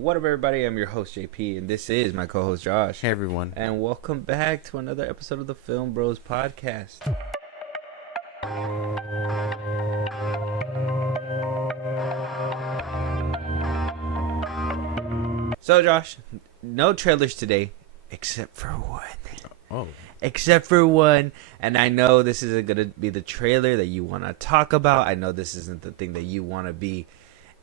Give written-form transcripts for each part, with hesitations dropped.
What up, everybody? I'm your host, JP, and this is my co-host, Josh. Hey, everyone. And welcome back to another episode of the FilmBros podcast. So, Josh, no trailers today, except for one. Oh. Except for one. And I know this isn't going to be the trailer that you want to talk about. I know this isn't the thing that you want to be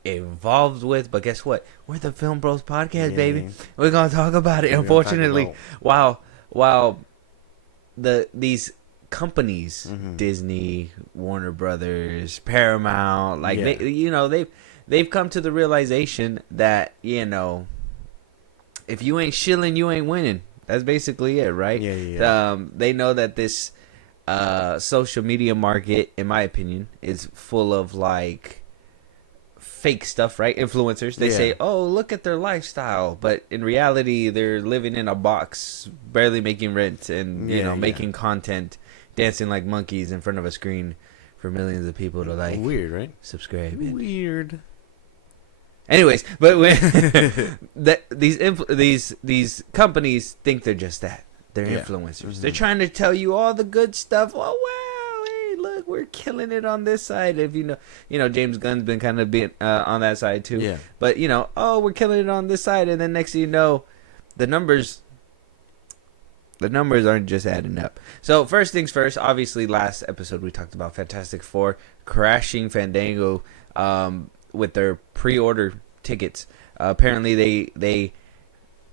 involved with, but guess what? We're the FilmBros podcast, baby. We're gonna talk about it. Unfortunately, while these companies, Disney, Warner Brothers, Paramount, they've come to the realization that if you ain't shilling, you ain't winning. That's basically it, right? Yeah. They know that this social media market, in my opinion, is full of fake stuff, right? Influencers. They say, oh, look at their lifestyle, but in reality they're living in a box, barely making rent, and making content, dancing like monkeys in front of a screen for millions of people to weird, right? Subscribe. Weird. Anyways, but when these companies think they're just that. They're influencers. They're trying to tell you all the good stuff. Oh wow, hey, look, we're killing it on this side. If you know, James Gunn's been kind of being on that side too. Yeah. But oh, we're killing it on this side, and then next thing you know, the numbers aren't just adding up. So first things first, obviously last episode we talked about Fantastic Four crashing Fandango with their pre-order tickets. Apparently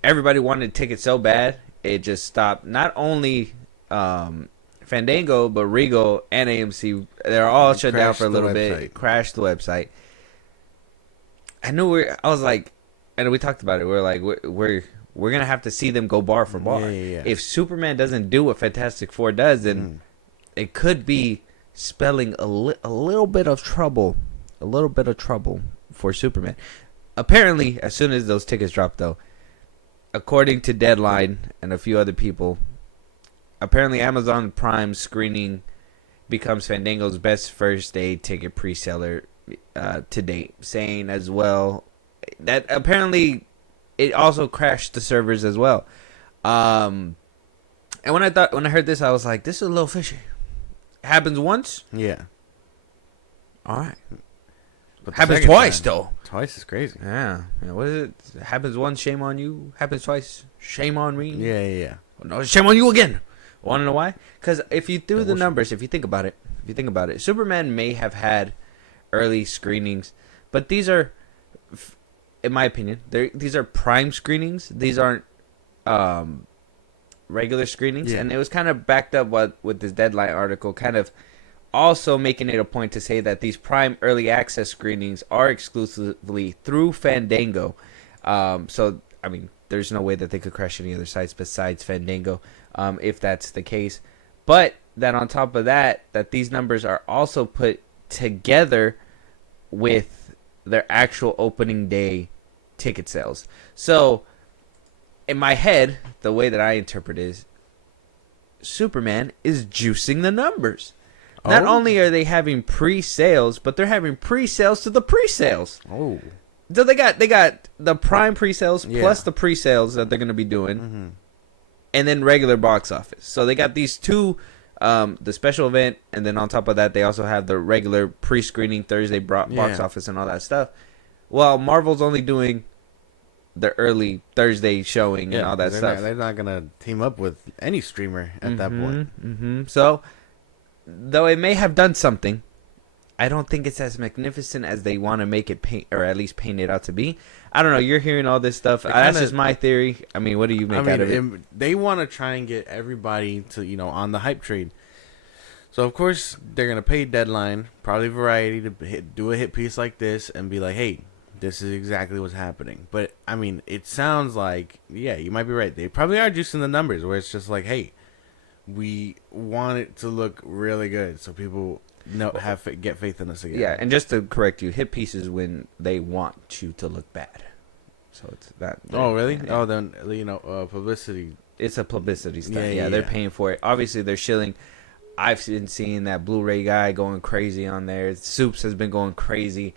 everybody wanted tickets so bad it just stopped. Not only Fandango, but Regal and AMC, they're all shut down for a little bit. Crashed the website. I was like, and we talked about it. We're like, we're gonna have to see them go bar for bar. Yeah. If Superman doesn't do what Fantastic Four does, then it could be spelling a little bit of trouble. A little bit of trouble for Superman. Apparently, as soon as those tickets dropped, though, according to Deadline and a few other people, apparently Amazon Prime screening becomes Fandango's best first day ticket pre-seller to date, saying as well that apparently it also crashed the servers as well. And when I heard this, I was like, this is a little fishy. It happens once? Yeah. All right. But happens twice, though. Twice is crazy. Yeah. What is it? Happens once, shame on you. Happens twice, shame on me. Yeah. No, shame on you again. Want to know why? Because if you do the numbers, if you think about it, Superman may have had early screenings, but these are, in my opinion, these are prime screenings. These aren't regular screenings. Yeah. And it was kind of backed up with this Deadline article, kind of also making it a point to say that these prime early access screenings are exclusively through Fandango. So, I mean, there's no way that they could crash any other sites besides Fandango, if that's the case. But that on top of that these numbers are also put together with their actual opening day ticket sales. So, in my head, the way that I interpret is Superman is juicing the numbers. Not only are they having pre-sales, but they're having pre-sales to the pre-sales. Oh. So they got the prime pre-sales plus the pre-sales that they're going to be doing, and then regular box office. So they got these two, the special event, and then on top of that, they also have the regular pre-screening Thursday box office and all that stuff. Well, Marvel's only doing the early Thursday showing and all that stuff. They're not going to team up with any streamer at that point. So, though it may have done something, I don't think it's as magnificent as they want to make it paint, or at least paint it out to be. I don't know. You're hearing all this stuff. That's just my theory. I mean, what do you make out of it? They want to try and get everybody to, on the hype train. So, of course, they're going to pay Deadline, probably Variety, to do a hit piece like this and be like, hey, this is exactly what's happening. But, I mean, it sounds like, yeah, you might be right. They probably are juicing the numbers where it's just like, hey, we want it to look really good so people get faith in us again. Yeah, and just to correct you, hit pieces when they want you to look bad. So it's that. Oh, really? Yeah. Oh, then, publicity. It's a publicity stunt. Yeah, they're paying for it. Obviously, they're shilling. I've been seeing that Blu-ray guy going crazy on there. Soups has been going crazy.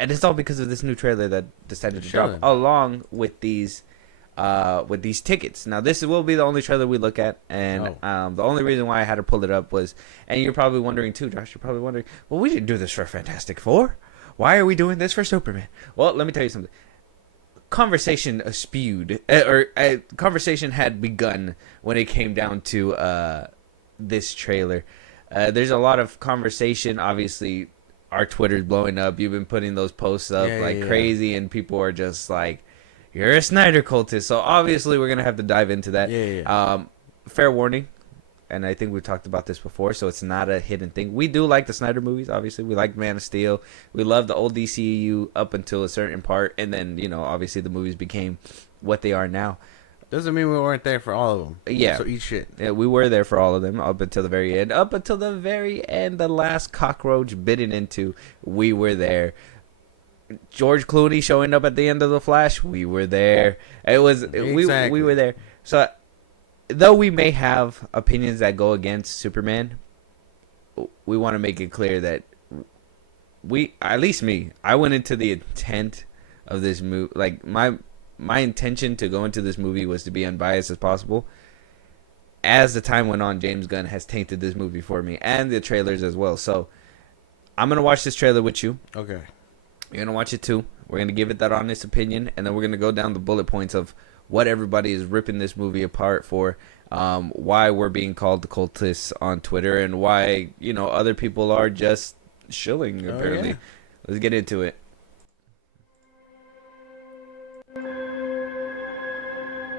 and it's all because of this new trailer that decided to drop Chilling. along with these tickets. Now this will be the only trailer we look at, and the only reason why I had to pull it up was, and you're probably wondering too, Josh. You're probably wondering, well, we didn't do this for Fantastic Four. Why are we doing this for Superman? Well, let me tell you something. Conversation spewed, or conversation had begun when it came down to this trailer. There's a lot of conversation. Obviously, our Twitter's blowing up. You've been putting those posts up crazy, and people are just like, "You're a Snyder cultist." So obviously, we're gonna have to dive into that. Fair warning, and I think we've talked about this before, so it's not a hidden thing. We do like the Snyder movies. Obviously, we like Man of Steel. We love the old DCU up until a certain part, and then obviously the movies became what they are now. Doesn't mean we weren't there for all of them. Yeah. So eat shit. Yeah, we were there for all of them up until the very end. Up until the very end, the last cockroach bitten into, we were there. George Clooney showing up at the end of The Flash, we were there. It was we were there. So though we may have opinions that go against Superman, we want to make it clear that at least me, I went into the intent of this movie. Like my intention to go into this movie was to be unbiased as possible. As the time went on, James Gunn has tainted this movie for me, and the trailers as well. So I'm gonna watch this trailer with you. Okay. You're gonna watch it too. We're gonna give it that honest opinion, and then we're gonna go down the bullet points of what everybody is ripping this movie apart for, why we're being called the cultists on Twitter, and why other people are just shilling. Apparently, yeah. Let's get into it.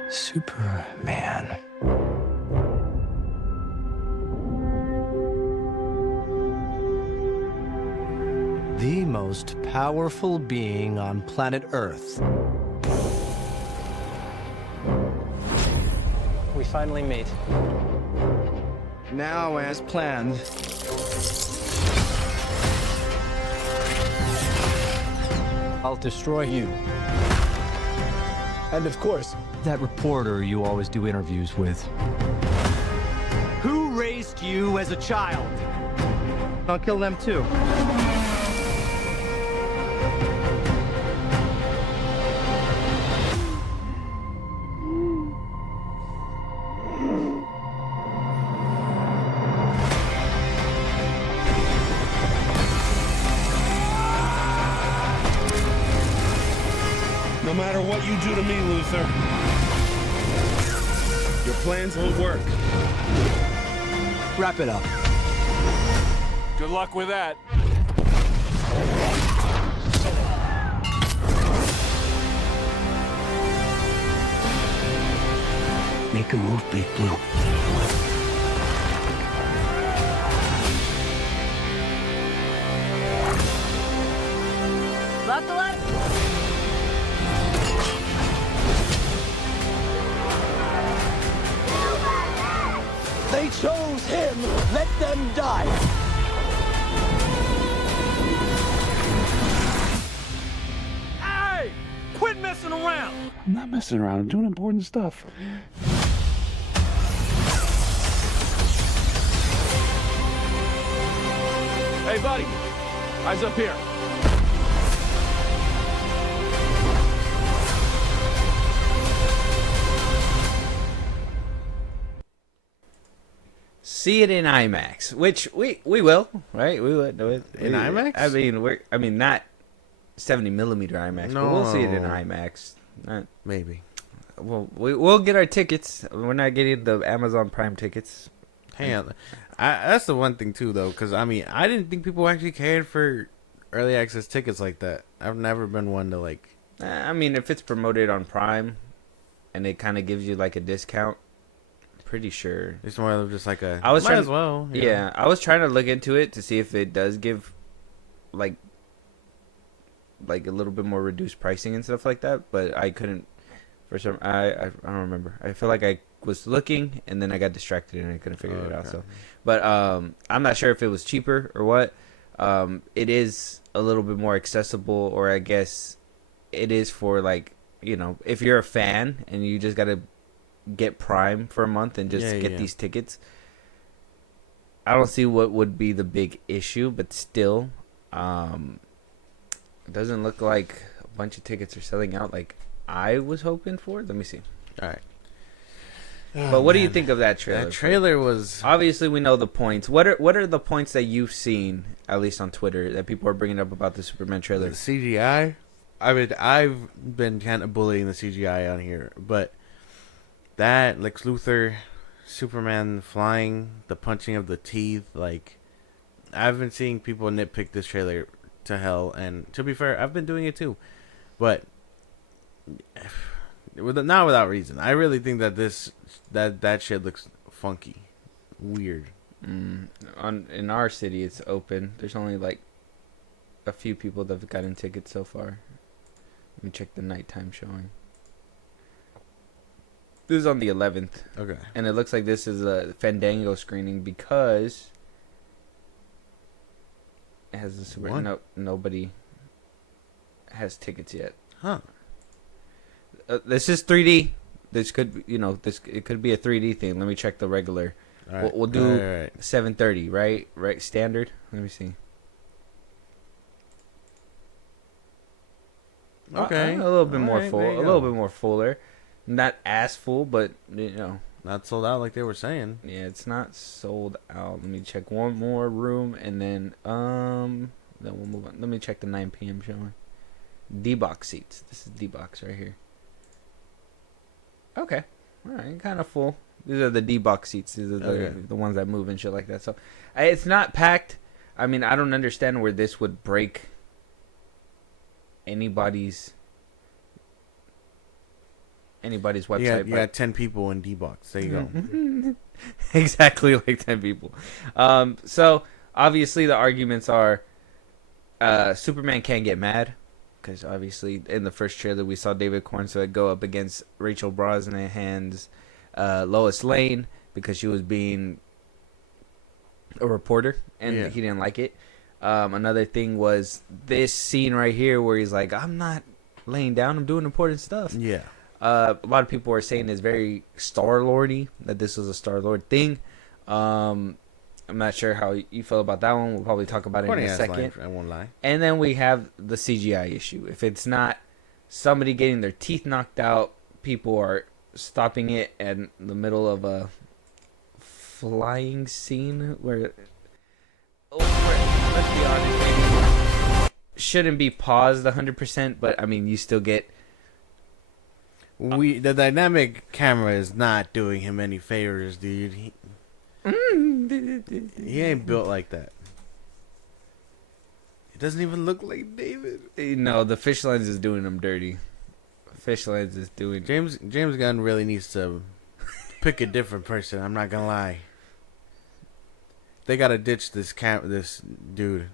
Superman. The most powerful being on planet Earth. We finally meet. Now, as planned, I'll destroy you. And of course, that reporter you always do interviews with. Who raised you as a child? I'll kill them too. No matter what you do to me, Luther, your plans won't work. Wrap it up. Good luck with that. Make a move, Big Blue. Buckle up. They chose him. Let them die. Hey! Quit messing around! I'm not messing around. I'm doing important stuff. Hey, buddy. Eyes up here. See it in IMAX, which we will, right? We would do it In IMAX? I mean, not 70mm IMAX, but we'll see it in IMAX. Maybe. Well, we'll get our tickets. We're not getting the Amazon Prime tickets. Hang on. That's the one thing too, though, because I didn't think people actually cared for early access tickets like that. I've never been one to like. I mean, if it's promoted on Prime, and it kind of gives you like a discount, pretty sure. It's more of just like a. I was might trying as well. you Yeah, know. I was trying to look into it to see if it does give like a little bit more reduced pricing and stuff like that, but I couldn't. For some, I don't remember. I feel like I was looking and then I got distracted and I couldn't figure it out. So, but I'm not sure if it was cheaper or what. It is a little bit more accessible, or I guess it is for like if you're a fan and you just gotta get Prime for a month and just get these tickets. I don't see what would be the big issue, but still, It doesn't look like a bunch of tickets are selling out like I was hoping for. Let me see. All right. But what do you think of that trailer? That trailer was Obviously, we know the points. What are the points that you've seen, at least on Twitter, that people are bringing up about the Superman trailer? the CGI. I mean, I've been kind of bullying the CGI on here, but that Lex Luthor, Superman flying, the punching of the teeth, like I've been seeing people nitpick this trailer to hell, and to be fair, I've been doing it too, but not without reason. I really think that that shit looks funky, weird. In our city, it's open. There's only like a few people that have gotten tickets so far. Let me check the nighttime showing. This is on the 11th. Okay. And it looks like this is a Fandango screening because it has the super. What? No, nobody has tickets yet. Huh. This is 3D. This could, it could be a 3D thing. Let me check the regular. All right. We'll do All right. 7:30, right? Right, standard. Let me see. Okay. A little bit All more right, full. there you A little go. bit more fuller. Not as full, but Not sold out like they were saying. yeah, it's not sold out. Let me check one more room and then we'll move on. Let me check the 9 p.m. showing. D-box seats. This is D-box right here. Okay. All right, kind of full. These are the D-box seats. These are the ones that move and shit like that. So it's not packed. I mean, I don't understand where this would break anybody's website. You got 10 people in D-Box. There you go. Exactly like 10 people. So obviously the arguments are Superman can't get mad because obviously in the first trailer we saw David Cornsweet go up against Rachel Brosnahan's Lois Lane because she was being a reporter and he didn't like it. Another thing was this scene right here where he's like, I'm not laying down, I'm doing important stuff. Yeah. A lot of people are saying it's very Star-Lordy, that this was a Star-Lord thing. I'm not sure how you feel about that one. We'll probably talk about it in a second. I won't lie. And then we have the CGI issue. If it's not somebody getting their teeth knocked out, people are stopping it in the middle of a flying scene where let's be honest, maybe shouldn't be paused 100%, but I mean, you still get. The dynamic camera is not doing him any favors, dude. He ain't built like that. It doesn't even look like David. No, the fish lens is doing him dirty. Fish lens is doing. James Gunn really needs to pick a different person. I'm not gonna lie. They gotta ditch this dude.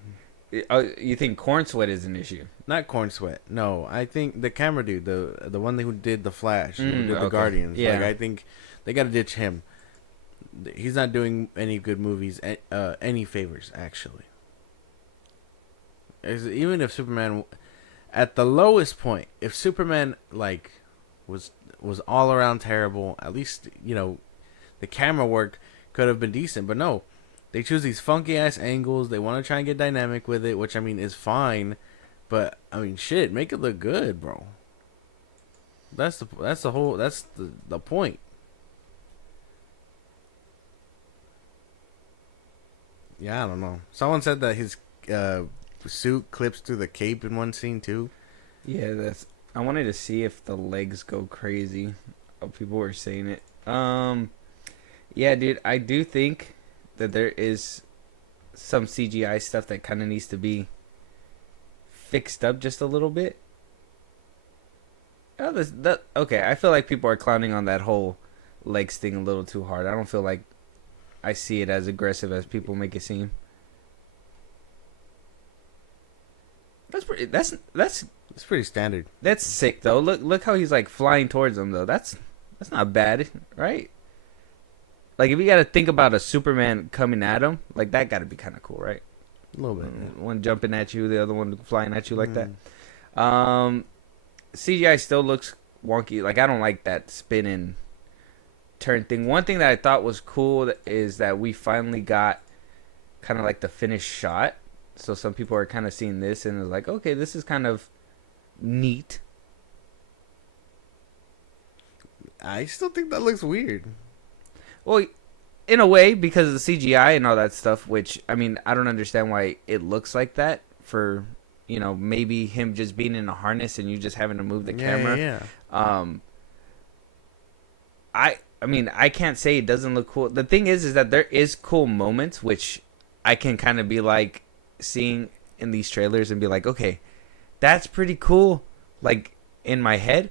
You think Corn Sweat is an issue? Not Corn Sweat. No, I think the camera dude, the one who did the Flash, who did the Guardians. Yeah. Like, I think they gotta ditch him. He's not doing any good movies, any favors actually. Even if Superman, at the lowest point, if Superman was all around terrible, at least the camera work could have been decent. But no, they choose these funky ass angles. They want to try and get dynamic with it, which I mean is fine. But I mean, shit, make it look good, bro. That's the point. Yeah, I don't know. Someone said that his suit clips through the cape in one scene too. Yeah, I wanted to see if the legs go crazy. People were saying it. Yeah, dude, I do think that there is some CGI stuff that kind of needs to be fixed up just a little bit. Okay, I feel like people are clowning on that whole legs thing a little too hard. I don't feel like I see it as aggressive as people make it seem. That's pretty standard. That's sick though. Look how he's like flying towards them though. That's not bad, right? Like if you got to think about a Superman coming at him, like that got to be kind of cool, right? A little bit. One jumping at you, the other one flying at you like that. CGI still looks wonky. Like I don't like that spinning turn thing. One thing that I thought was cool is that we finally got kind of like the finished shot So some people are kind of seeing this and is like, okay, this is kind of neat. I still think that looks weird. Well, in a way, because of the CGI and all that stuff, which, I mean, I don't understand why it looks like that for, maybe him just being in a harness and you just having to move the camera. Yeah. I mean, I can't say it doesn't look cool. The thing is that there is cool moments, which I can kind of be like seeing in these trailers and be like, okay, that's pretty cool, like in my head.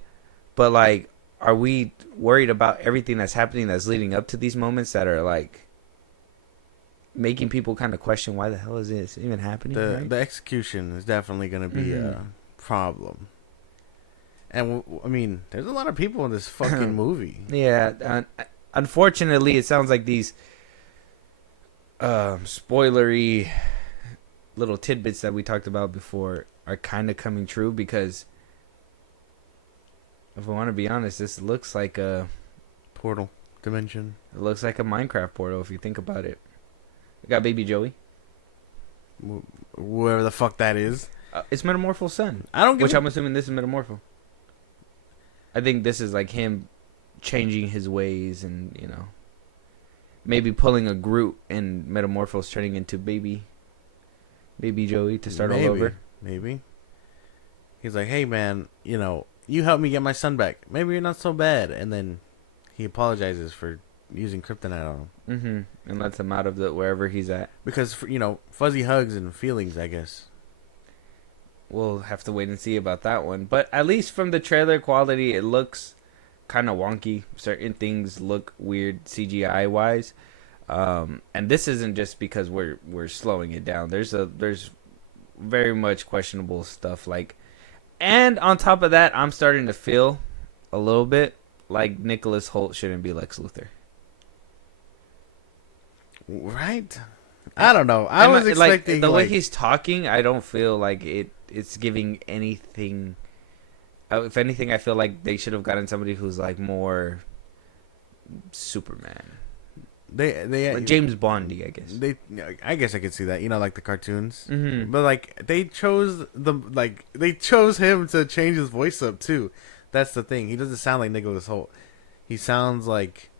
But like, are we worried about everything that's happening that's leading up to these moments that are like making people kind of question why the hell is this even happening? The execution is definitely going to be a problem. And I mean, there's a lot of people in this fucking movie. Yeah, unfortunately, it sounds like these spoilery little tidbits that we talked about before are kind of coming true, because if I want to be honest, this looks like a portal dimension. It looks like a Minecraft portal if you think about it. We got Baby Joey. Whoever the fuck that is. It's Metamorpho's son. I don't give Which I'm assuming this is Metamorpho. I think this is like him changing his ways and, maybe pulling a Groot and Metamorpho's turning into baby Joey to start all over. Maybe. He's like, hey man, you helped me get my son back. Maybe you're not so bad. And then he apologizes for using kryptonite on him. Mm-hmm. And lets him out of wherever he's at. Because, fuzzy hugs and feelings, I guess. We'll have to wait and see about that one. But at least from the trailer quality, it looks kind of wonky. Certain things look weird CGI-wise. And this isn't just because we're slowing it down. There's very much questionable stuff. And on top of that, I'm starting to feel a little bit like Nicholas Hoult shouldn't be Lex Luthor. Right? I don't know. I was expecting the way he's talking. I don't feel like it's giving anything. If anything, I feel like they should have gotten somebody who's like more Superman. They James Bondy, I guess. I guess I could see that. Like the cartoons. Mm-hmm. But they chose him to change his voice up too. That's the thing. He doesn't sound like Nicholas Hoult. He sounds like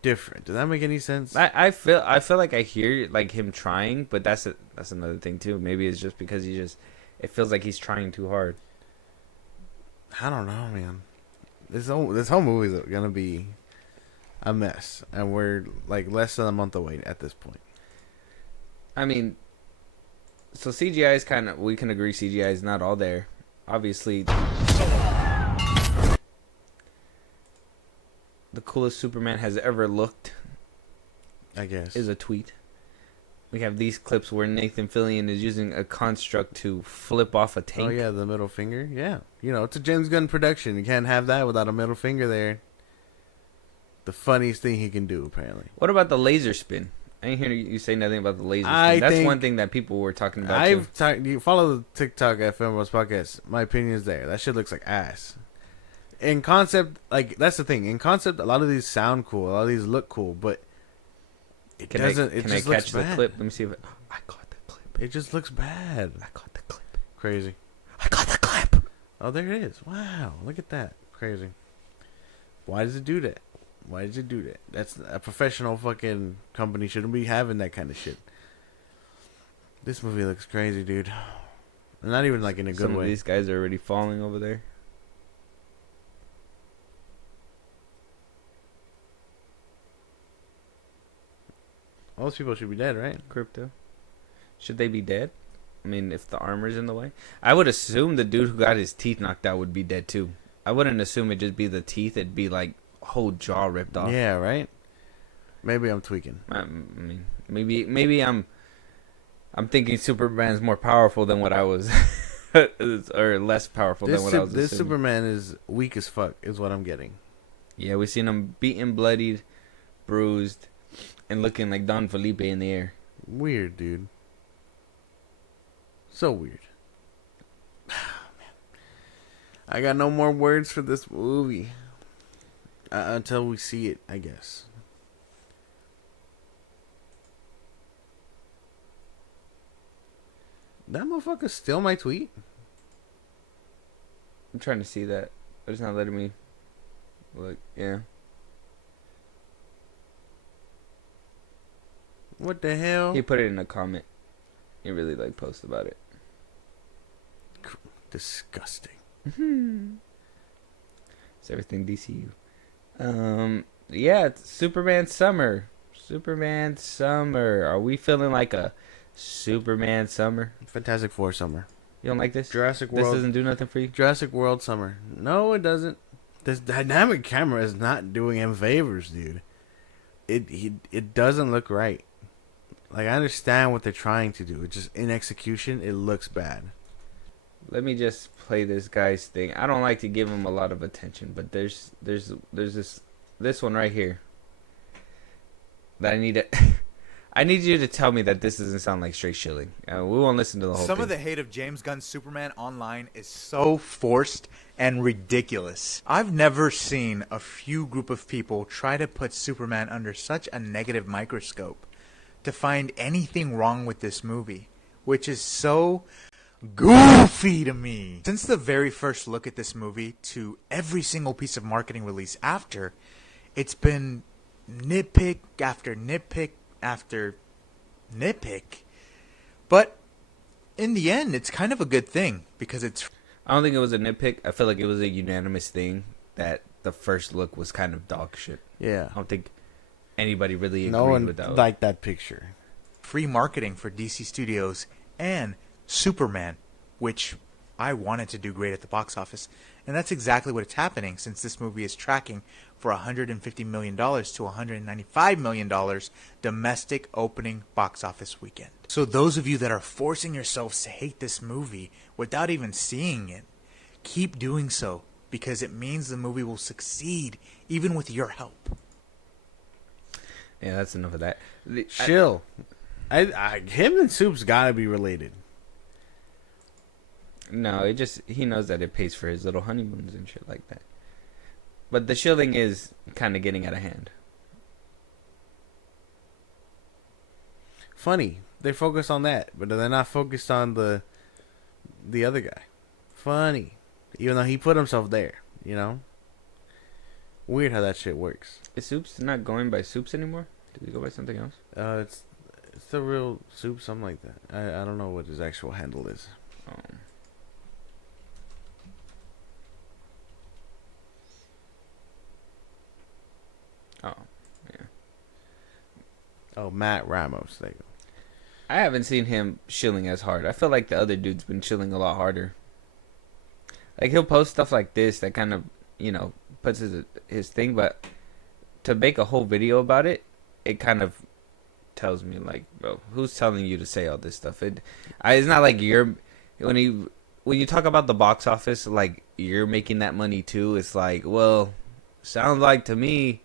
different. Does that make any sense? I feel like I hear like him trying, but that's another thing too. Maybe it's just because it feels like he's trying too hard. I don't know, man. This whole movie is gonna be a mess, and we're like less than a month away at this point. I mean, so CGI is we can agree CGI is not all there. Obviously, the coolest Superman has ever looked, I guess, is a tweet. We have these clips where Nathan Fillion is using a construct to flip off a tank. Oh yeah, the middle finger. Yeah, it's a James Gunn production. You can't have that without a middle finger there. The funniest thing he can do, apparently. What about the laser spin? I didn't hear you say nothing about the laser spin. That's one thing that people were talking about. You follow the TikTok at FilmBros Podcast. My opinion is there. That shit looks like ass. In concept, that's the thing. In concept, a lot of these sound cool. A lot of these look cool, but it doesn't. It just looks bad. Can I catch the clip? Let me see if I caught the clip. It just looks bad. I caught the clip. Crazy. I caught the clip. Oh, there it is. Wow, look at that. Crazy. Why does it do that? Why did you do that? That's a professional fucking company. Shouldn't be having that kind of shit. This movie looks crazy, dude. Not even like in a good way. Some of these guys are already falling over there. All those people should be dead, right? Crypto. Should they be dead? I mean, if the armor's in the way. I would assume the dude who got his teeth knocked out would be dead too. I wouldn't assume it'd just be the teeth. It'd be like whole jaw ripped off. Yeah, right. Maybe I'm tweaking. I mean, maybe I'm thinking Superman's more powerful than what I was, or less powerful than what I was. This assuming. Superman is weak as fuck, is what I'm getting. Yeah, we've seen him beaten, bloodied, bruised, and looking like Don Felipe in the air. Weird, dude. So weird. Man. I got no more words for this movie. Until we see it, I guess. That motherfucker steal my tweet? I'm trying to see that, but it's not letting me look. Yeah. What the hell? He put it in a comment. He really like post about it. Disgusting. It's everything DCU. Yeah, it's Superman Summer. Superman Summer. Are we feeling like a Superman Summer? Fantastic Four summer. You don't like this? Jurassic This World. doesn't do nothing for you? Jurassic World summer. No, it doesn't. This dynamic camera is not doing him favors, dude. It doesn't look right. Like, I understand what they're trying to do. It's just in execution, it looks bad. Let me just play this guy's thing. I don't like to give him a lot of attention, but there's this one right here that I need to I need you to tell me that this doesn't sound like straight shilling. We won't listen to the whole Some thing. of the hate of James Gunn's Superman online is so forced and ridiculous. I've never seen a few group of people try to put Superman under such a negative microscope to find anything wrong with this movie, which is so goofy to me. Since the very first look at this movie to every single piece of marketing release after, it's been nitpick after nitpick after nitpick. But in the end, it's kind of a good thing because it's... I don't think it was a nitpick. I feel like it was a unanimous thing that the first look was kind of dog shit. Yeah. I don't think anybody really agreed No one with that. liked that picture. free marketing for DC Studios and Superman, which I wanted to do great at the box office. And that's exactly what's happening since this movie is tracking for $150 million to $195 million domestic opening box office weekend. So those of you that are forcing yourselves to hate this movie without even seeing it, keep doing so because it means the movie will succeed even with your help. Yeah, that's enough of that. Chill. Him and Soup's gotta be related. No, he knows that it pays for his little honeymoons and shit like that. But the shilling is kind of getting out of hand. Funny. They focus on that, but they're not focused on the other guy. Funny. Even though he put himself there, you know? Weird how that shit works. Is Soups not going by Soups anymore? Did he go by something else? It's the real Soup, something like that. I don't know what his actual handle is. Oh, yeah. Oh, Matt Ramos. There you go. I haven't seen him shilling as hard. I feel like the other dude's been shilling a lot harder. Like, he'll post stuff like this that kind of, puts his thing, but to make a whole video about it, it kind of tells me, like, bro, who's telling you to say all this stuff? It's not like when you talk about the box office, like, you're making that money too. It's like, well, sounds like to me,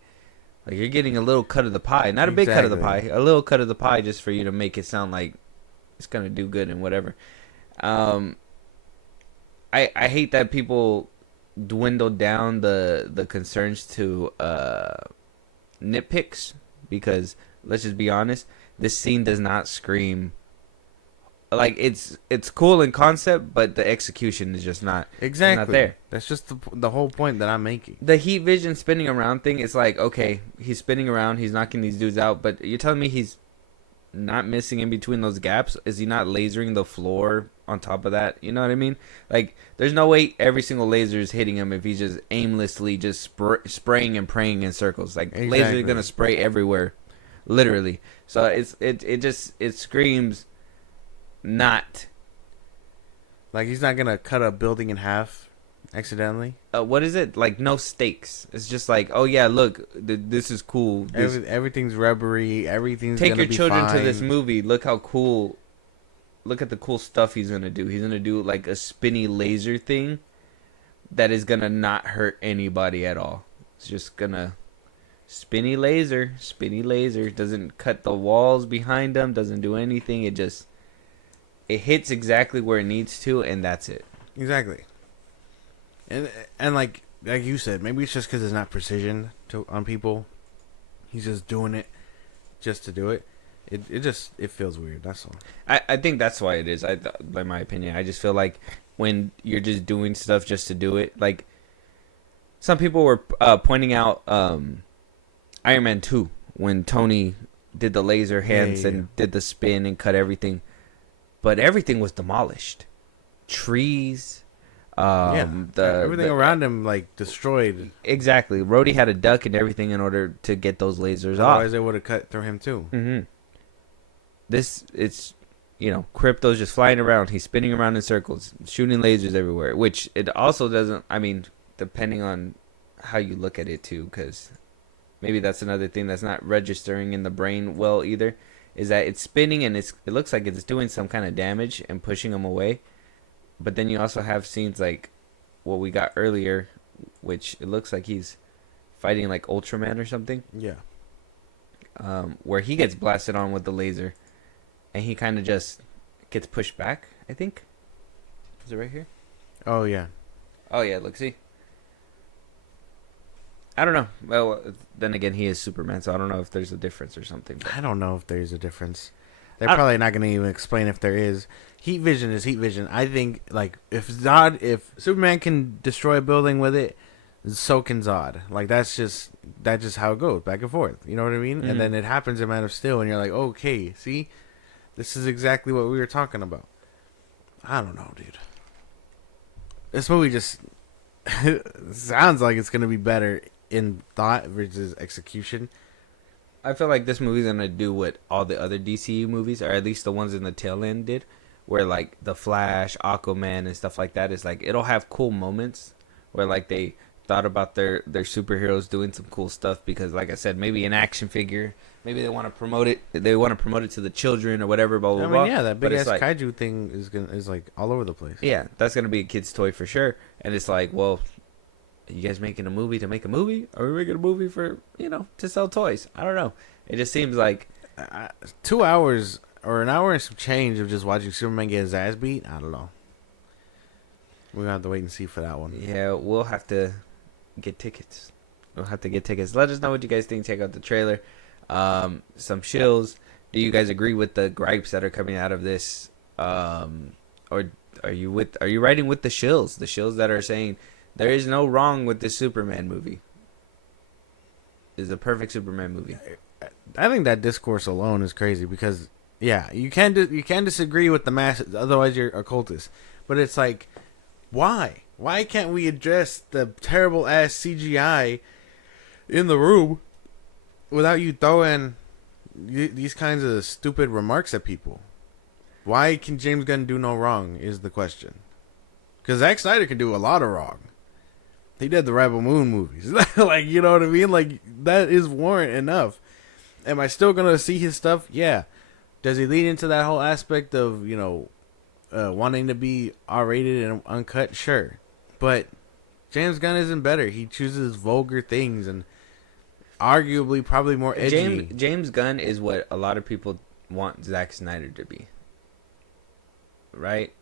like, you're getting a little cut of the pie. Not a big cut of the pie. A little cut of the pie just for you to make it sound like it's going to do good and whatever. I hate that people dwindle down the concerns to nitpicks because, let's just be honest, this scene does not scream... Like, it's cool in concept, but the execution is just not Exactly. not there. That's just the whole point that I'm making. The heat vision spinning around thing, it's like, okay, he's spinning around, he's knocking these dudes out, but you're telling me he's not missing in between those gaps? Is he not lasering the floor on top of that? You know what I mean? Like, there's no way every single laser is hitting him if he's just aimlessly just spraying and praying in circles. Like, Exactly. lasers are gonna spray everywhere, literally. So it screams not. Like, he's not gonna cut a building in half accidentally. What is it? Like, no stakes. It's just like, oh yeah, look, this is cool. Everything's rubbery. Everything's Take gonna your be children fine. to this movie. Look how cool. Look at the cool stuff he's gonna do. He's gonna do like a spinny laser thing that is gonna not hurt anybody at all. It's just gonna spinny laser. Doesn't cut the walls behind him. Doesn't do anything. It hits exactly where it needs to, and that's it. Exactly. And like you said, maybe it's just because it's not precision on people. He's just doing it just to do it. It feels weird. That's all. I think that's why it is. By my opinion, I just feel like when you're just doing stuff just to do it, like some people were pointing out Iron Man 2 when Tony did the laser hands and did the spin and cut everything, but everything was demolished. Trees, everything around him like destroyed. Exactly. Rhodey had to duck and everything in order to get those lasers off. Otherwise, they would have cut through him too. Mm-hmm. It's Crypto's just flying around. He's spinning around in circles, shooting lasers everywhere. Which it also doesn't. I mean, depending on how you look at it too, because maybe that's another thing that's not registering in the brain well either. Is that it's spinning and it looks like it's doing some kind of damage and pushing him away. But then you also have scenes like what we got earlier, which it looks like he's fighting like Ultraman or something. Yeah. Where he gets blasted on with the laser, and he kind of just gets pushed back. I think. Is it right here? Oh yeah. Oh yeah. Look, see. I don't know. Well, then again, he is Superman, so I don't know if there's a difference or something. But I don't know if there's a difference. They're probably not going to even explain if there is. Heat vision is heat vision. I think like if Superman can destroy a building with it, so can Zod. Like that's just how it goes, back and forth. You know what I mean? Mm-hmm. And then it happens in Man of Steel, and you're like, okay, see, this is exactly what we were talking about. I don't know, dude. This movie just sounds like it's gonna be better in thought versus execution. I feel like this movie's gonna do what all the other DCU movies, or at least the ones in the tail end, did, where like the Flash, Aquaman, and stuff like that is like it'll have cool moments where like they thought about their superheroes doing some cool stuff because, like I said, maybe an action figure, maybe they want to promote it. They want to promote it to the children or whatever. Blah blah blah. Yeah, that big ass like, kaiju thing is like all over the place. Yeah, that's gonna be a kid's toy for sure. And it's like, well, are you guys making a movie to make a movie? Or are we making a movie for to sell toys? I don't know. It just seems like 2 hours or an hour and some change of just watching Superman get his ass beat. I don't know. We're gonna have to wait and see for that one. Yeah, we'll have to get tickets. Let us know what you guys think. Check out the trailer. Some shills. Do you guys agree with the gripes that are coming out of this? Or are you writing with the shills? The shills that are saying there is no wrong with this Superman movie. It's a perfect Superman movie. I think that discourse alone is crazy because you can disagree with the masses, otherwise you're a cultist. But it's like, why? Why can't we address the terrible ass CGI in the room without you throwing these kinds of stupid remarks at people? Why can James Gunn do no wrong is the question. Because Zack Snyder can do a lot of wrong. He did the Rebel Moon movies. Like, you know what I mean? Like, that is warrant enough. Am I still going to see his stuff? Yeah. Does he lead into that whole aspect of, wanting to be R-rated and uncut? Sure. But James Gunn isn't better. He chooses vulgar things and arguably probably more edgy. James Gunn is what a lot of people want Zack Snyder to be. Right?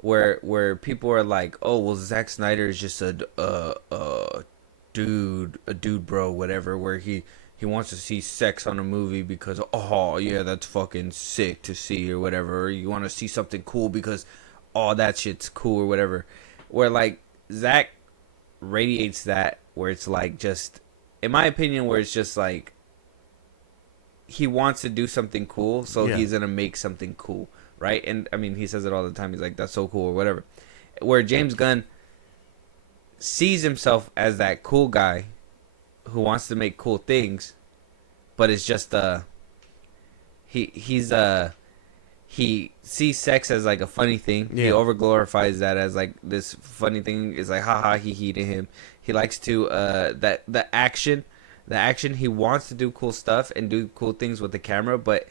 Where people are like, oh, well, Zack Snyder is just a dude bro, whatever, where he wants to see sex on a movie because, oh, yeah, that's fucking sick to see or whatever. Or you want to see something cool because, oh, that shit's cool or whatever. Where, like, Zack radiates that where it's like just, in my opinion, where it's just like he wants to do something cool, so he's going to make something cool. Right? And I mean, he says it all the time. He's like, that's so cool or whatever. Where James Gunn sees himself as that cool guy who wants to make cool things, but it's just he sees sex as like a funny thing. Yeah. He overglorifies that as like this funny thing. Is like haha he to him. He likes to the action. He wants to do cool stuff and do cool things with the camera, but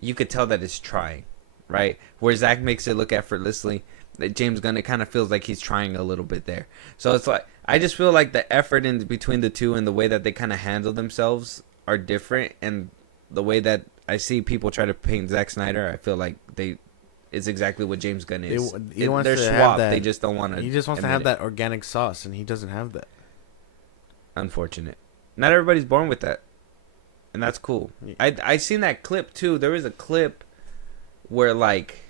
you could tell that it's trying. Right, where Zack makes it look effortlessly, that James Gunn, it kind of feels like he's trying a little bit there. So it's like, I just feel like the effort in between the two and the way that they kind of handle themselves are different. And the way that I see people try to paint Zack Snyder, I feel like it's exactly what James Gunn is. They're swapped. They just don't want to. He just wants to have that organic sauce, and he doesn't have that. Unfortunate. Not everybody's born with that. and that's cool. I seen that clip too. There was a clip where like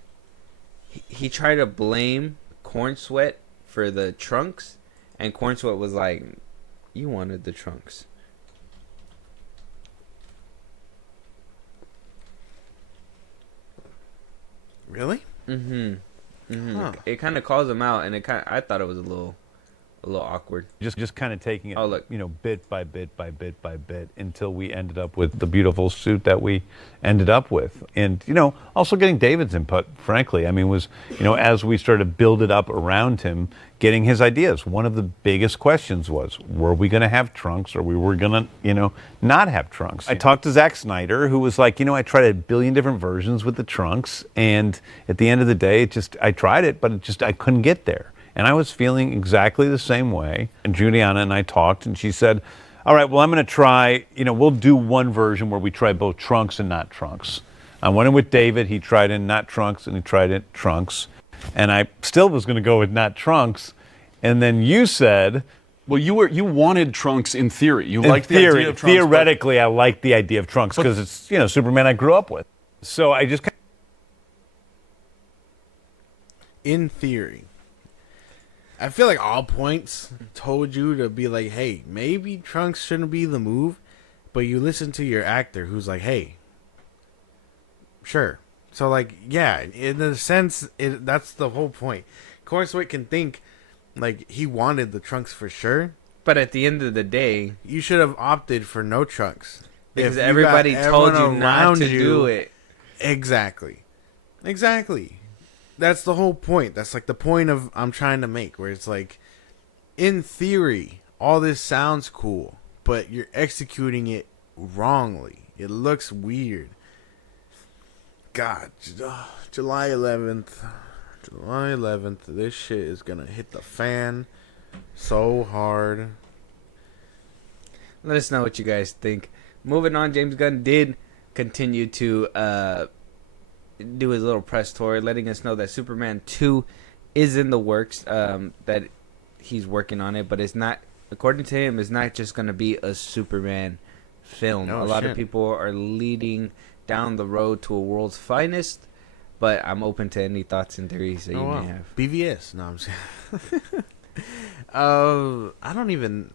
he tried to blame Corn Sweat for the trunks, and Corn Sweat was like, "You wanted the trunks." Really? Huh. It kind of calls him out, and I thought it was a little awkward. Just kind of taking it, Oh, look. bit by bit by bit by bit until we ended up with the beautiful suit that we ended up with. And, also getting David's input, frankly. I mean, was, as we started to build it up around him, getting his ideas. One of the biggest questions was, were we going to have trunks or we were going to, not have trunks? I talked to Zack Snyder, who was like, I tried a billion different versions with the trunks. And at the end of the day, I tried it, but I couldn't get there. And I was feeling exactly the same way. And Juliana and I talked, and she said, all right, well, I'm going to try, we'll do one version where we try both trunks and not trunks. I went in with David. He tried in not trunks, and he tried in trunks. And I still was going to go with not trunks. And then you said... Well, you wanted trunks in theory. You liked the idea of trunks. Theoretically, I liked the idea of trunks because it's, Superman I grew up with. So I just... In theory. I feel like all points told you to be like, hey, maybe trunks shouldn't be the move, but you listen to your actor who's like, hey, sure. So, like, yeah, in a sense, that's the whole point. Corn Sweat can think, like, he wanted the trunks for sure. But at the end of the day, You should have opted for no trunks. because If you everybody got told you everyone not around to you- do it. Exactly. That's the whole point. That's like the point of I'm trying to make, where it's like, in theory, all this sounds cool, but you're executing it wrongly. It looks weird. God, July 11th. July 11th. This shit is gonna hit the fan so hard. Let us know what you guys think. Moving on, James Gunn did continue to do his little press tour, letting us know that Superman 2 is in the works, that he's working on it, but it's not, according to him, it's not just going to be a Superman film. No a lot shit. of people are leading down the road to a world's finest, but I'm open to any thoughts and theories that you may have. BVS. No, I'm saying. I don't even.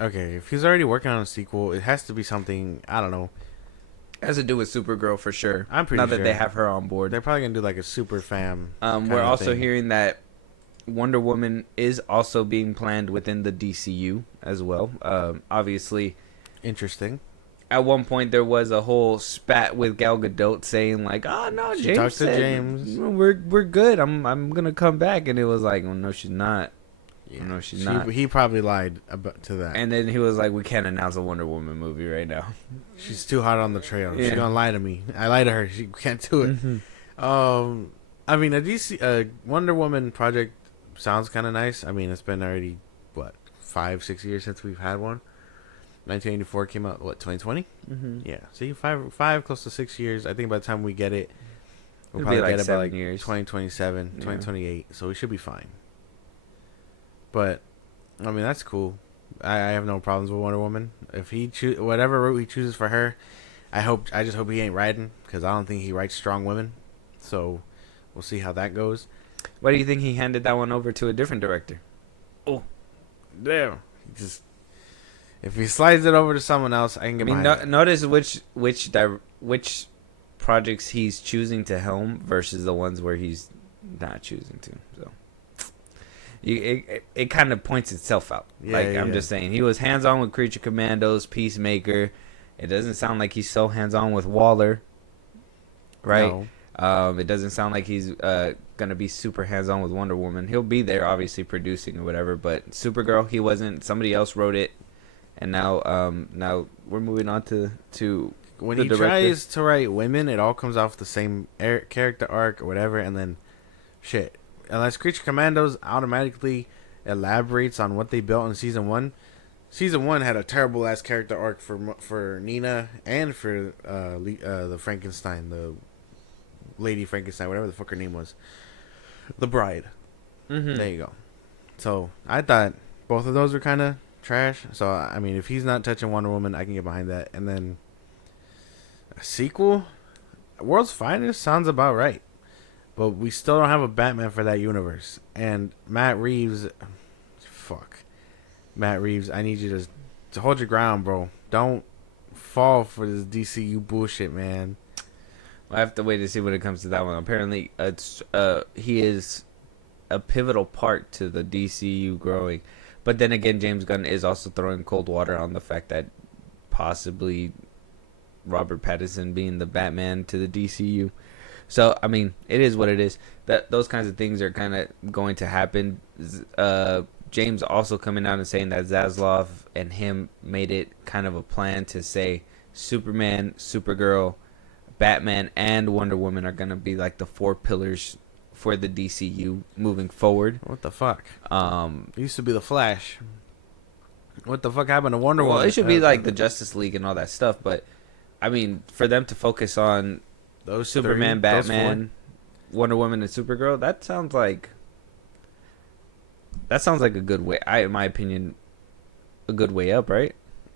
Okay, if he's already working on a sequel, it has to be something, I don't know. It has to do with Supergirl for sure. I'm pretty now sure. that they have her on board. They're probably gonna do like a super fam. We're also hearing that Wonder Woman is also being planned within the DCU as well. Obviously, Interesting. at one point there was a whole spat with Gal Gadot saying like, "Oh no, She James talked to said James. we're good. I'm gonna come back," and it was like, "Well, no, she's not." Yeah. No, she's not. He probably lied to that. And then he was like, "We can't announce a Wonder Woman movie right now." She's too hot on the trail. Yeah. She's gonna lie to me. I lie to her. She can't do it. I mean, a DC Wonder Woman project sounds kind of nice. I mean, it's been already what 5-6 years since we've had one. 1984 came out. What 2020? Yeah. See, five close to 6 years. I think by the time we get it, we'll It'll be probably like get it by 7 like years. 2027, Yeah. 2028. So we should be fine. But I mean, that's cool. I have no problems with Wonder Woman. If he whatever route he chooses for her, I just hope he ain't riding, because I don't think he writes strong women. So we'll see how that goes. Why do you think he handed that one over to a different director? Oh, damn! Just if he slides it over to someone else, I can I get mean, behind that. notice which projects he's choosing to helm versus the ones where he's not choosing to. So it kind of points itself out. Yeah, like I'm yeah. just saying, he was hands on with Creature Commandos, Peacemaker. It doesn't sound like he's so hands on with Waller, right? No. It doesn't sound like he's gonna be super hands on with Wonder Woman. He'll be there, obviously producing or whatever. But Supergirl, he wasn't. Somebody else wrote it, and now we're moving on to When the he director. tries to write women, it all comes off the same character arc or whatever, and then shit. Unless Creature Commandos automatically elaborates on what they built in season 1. Season 1 had a terrible ass character arc for Nina and for the Frankenstein, the Lady Frankenstein, whatever the fuck her name was, the bride. Mhm. There you go. So I thought both of those were kind of trash. So I mean, if he's not touching Wonder Woman, I can get behind that. And then A sequel? World's Finest sounds about right. But we still don't have a Batman for that universe. And Matt Reeves... Fuck. Matt Reeves, I need you to hold your ground, bro. Don't fall for this DCU bullshit, man. I have to wait to see when it comes to that one. Apparently, he is a pivotal part to the DCU growing. But then again, James Gunn is also throwing cold water on the fact that possibly Robert Pattinson being the Batman to the DCU. So, I mean, it is what it is. Those kinds of things are kind of going to happen. James also coming out and saying that Zaslav and him made it kind of a plan to say Superman, Supergirl, Batman, and Wonder Woman are going to be like the 4 pillars for the DCU moving forward. What the fuck? It used to be the Flash. What the fuck happened to Wonder Woman? Well, it should be like the Justice League and all that stuff, but I mean, for them to focus on those Superman, three, Batman, Wonder Woman, and Supergirl, that sounds like a good way. In my opinion, a good way up, right?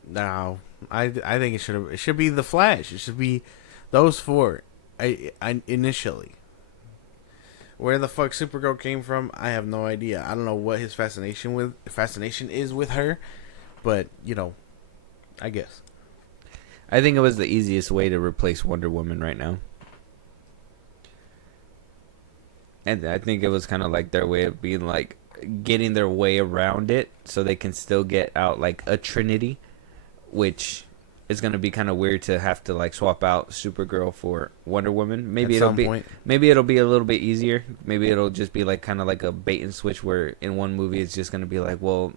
No, I think it should be the Flash. It should be those 4. I initially. Where the fuck Supergirl came from, I have no idea. I don't know what his fascination is with her, but I guess. I think it was the easiest way to replace Wonder Woman right now. And I think it was kind of like their way of being like getting their way around it so they can still get out like a Trinity, which is going to be kind of weird to have to like swap out Supergirl for Wonder Woman. Maybe it'll be a little bit easier. Maybe it'll just be like kind of like a bait and switch where in one movie it's just going to be like, well,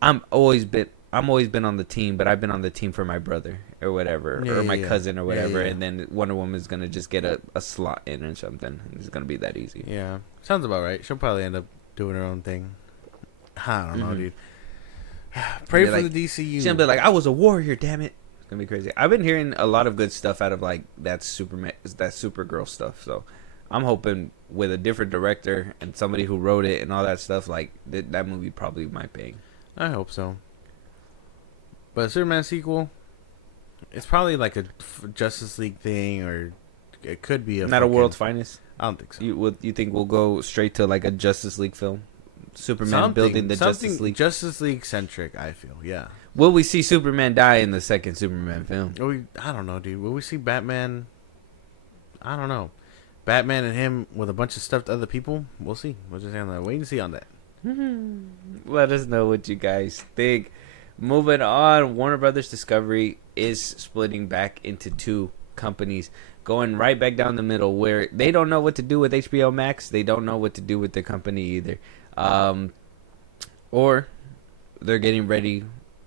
I'm always been on the team, but I've been on the team for my brother or whatever, or my cousin or whatever, and then Wonder Woman's going to just get a slot in or something. It's going to be that easy. Yeah, sounds about right. She'll probably end up doing her own thing. I don't know, dude. Pray for the DCU. She's going to be like, I was a warrior, damn it. It's going to be crazy. I've been hearing a lot of good stuff out of like that Supergirl stuff, so I'm hoping with a different director and somebody who wrote it and all that stuff, like that movie probably might bang. I hope so. But a Superman sequel, it's probably like a Justice League thing, or it could be not a World's Finest. I don't think so. You think we'll go straight to like a Justice League film? Superman building the Justice League. Justice League centric, I feel. Yeah. Will we see Superman die in the second Superman film? I don't know, dude. Will we see Batman? I don't know. Batman and him with a bunch of stuffed other people? We'll see. We'll just wait and see on that. Let us know what you guys think. Moving on, Warner Brothers Discovery is splitting back into 2 companies, going right back down the middle, where they don't know what to do with HBO Max. They don't know what to do with their company either. Or they're getting ready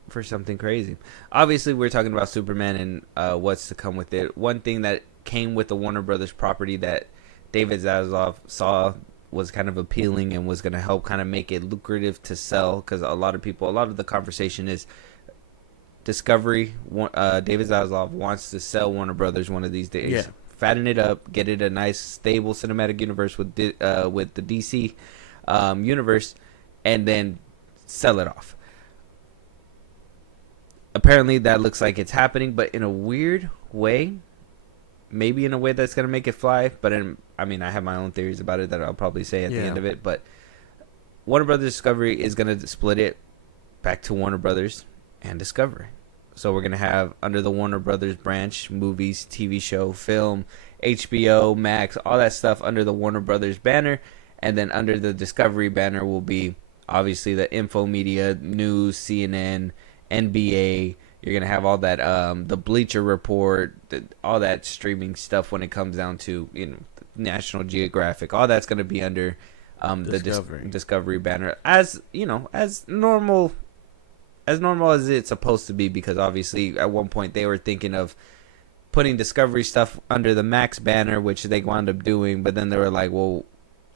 for something crazy. Obviously, we're talking about Superman and what's to come with it. One thing that came with the Warner Brothers property that David Zaslav saw was kind of appealing and was going to help kind of make it lucrative to sell, because a lot of the conversation is Discovery. David Zaslav wants to sell Warner Brothers one of these days. Yeah. Fatten it up, get it a nice, stable cinematic universe with the DC universe, and then sell it off. Apparently, that looks like it's happening, but in a weird way. Maybe in a way that's going to make it fly, but I have my own theories about it that I'll probably say at the end of it. But Warner Brothers Discovery is going to split it back to Warner Brothers and Discovery. So we're going to have under the Warner Brothers branch, movies, TV show, film, HBO, Max, all that stuff under the Warner Brothers banner. And then under the Discovery banner will be obviously the info media, news, CNN, NBA. You're going to have all that, the Bleacher Report, all that streaming stuff when it comes down to, National Geographic. All that's going to be under the Discovery banner, as normal as it's supposed to be, because obviously at one point they were thinking of putting Discovery stuff under the Max banner, which they wound up doing, but then they were like, well,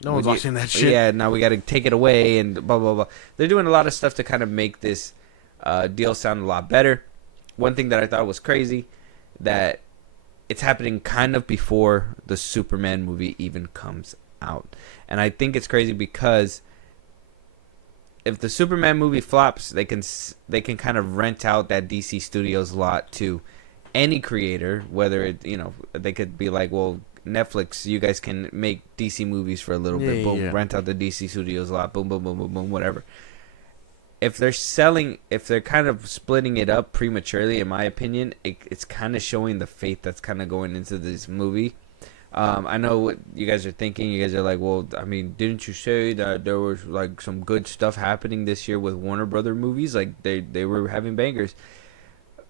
no one's watching that shit. Yeah, now we got to take it away and blah, blah, blah. They're doing a lot of stuff to kind of make this deal sound a lot better. One thing that I thought was crazy, that it's happening kind of before the Superman movie even comes out. And I think it's crazy because if the Superman movie flops, they can kind of rent out that DC Studios lot to any creator, whether it, they could be like, well, Netflix, you guys can make DC movies for a little bit, boom, rent out the DC Studios lot, boom, boom, boom, boom, boom, whatever. If they're kind of splitting it up prematurely, in my opinion, it's kind of showing the faith that's kind of going into this movie. I know what you guys are thinking. You guys are like, well, I mean, didn't you say that there was like some good stuff happening this year with Warner Brother movies? Like they were having bangers.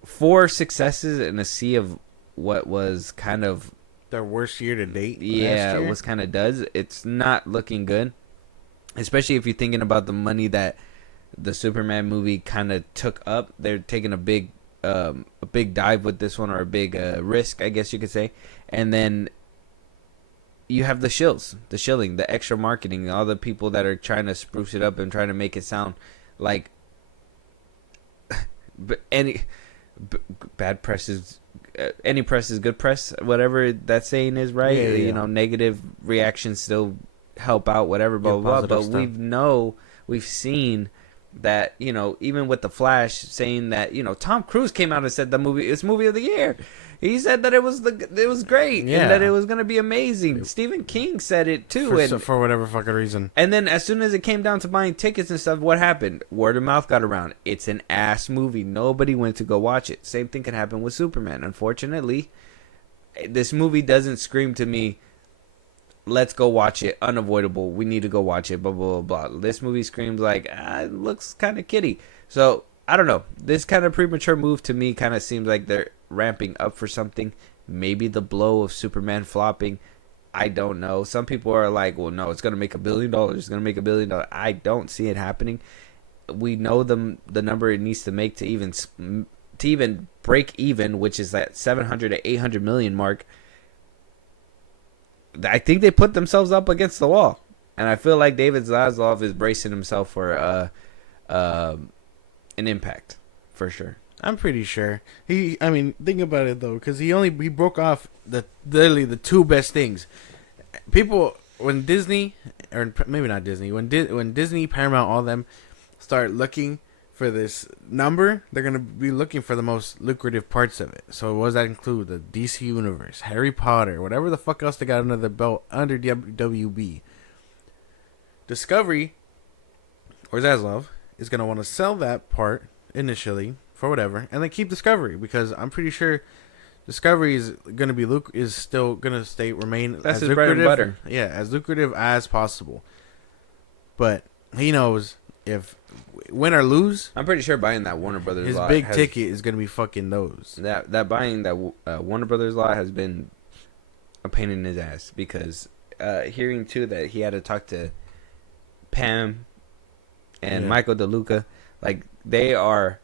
4 successes in a sea of what was kind of Their worst year to date. yeah, it was kind of duds. It's not looking good, especially if you're thinking about the money that the Superman movie kind of took up. They're taking a big dive with this one, or a big risk, I guess you could say. And then you have the shilling, the extra marketing, all the people that are trying to spruce it up and trying to make it sound like bad press is any press is good press, whatever that saying is, right? Yeah. Negative reactions still help out, whatever, blah blah blah. But stuff. we've seen that, even with the Flash saying that, Tom Cruise came out and said it's movie of the year. He said that it was great, and that it was gonna be amazing. Stephen King said it too, for whatever fucking reason. and then as soon as it came down to buying tickets and stuff, what happened? Word of mouth got around. It's an ass movie. Nobody went to go watch it. Same thing can happen with Superman. Unfortunately, this movie doesn't scream to me, let's go watch it. Unavoidable. We need to go watch it. Blah, blah, blah, blah. This movie screams like, it looks kind of kiddie. So, I don't know. This kind of premature move to me kind of seems like they're ramping up for something. Maybe the blow of Superman flopping. I don't know. Some people are like, well, no, it's going to make $1 billion. It's going to make $1 billion. I don't see it happening. We know the number it needs to make to even break even, which is that 700 to 800 million mark. I think they put themselves up against the wall, and I feel like David Zaslav is bracing himself for an impact for sure. I'm pretty sure. Think about it though, because he broke off literally the 2 best things. People, when Disney, or maybe not Disney, when Disney, Paramount, all them start looking for this number, they're gonna be looking for the most lucrative parts of it. So what does that include? The DC universe, Harry Potter, whatever the fuck else they got under the belt under WB. Discovery, or Zaslav, is gonna want to sell that part initially for whatever, and then keep Discovery, because I'm pretty sure Discovery is gonna be is still gonna remain That's as his bread and lucrative, butter. yeah, as lucrative as possible. But he knows if win or lose, I'm pretty sure buying that Warner Brothers his lot big ticket is gonna be fucking those. That buying that Warner Brothers lot has been a pain in his ass, because hearing too that he had to talk to Pam and Michael DeLuca, like they were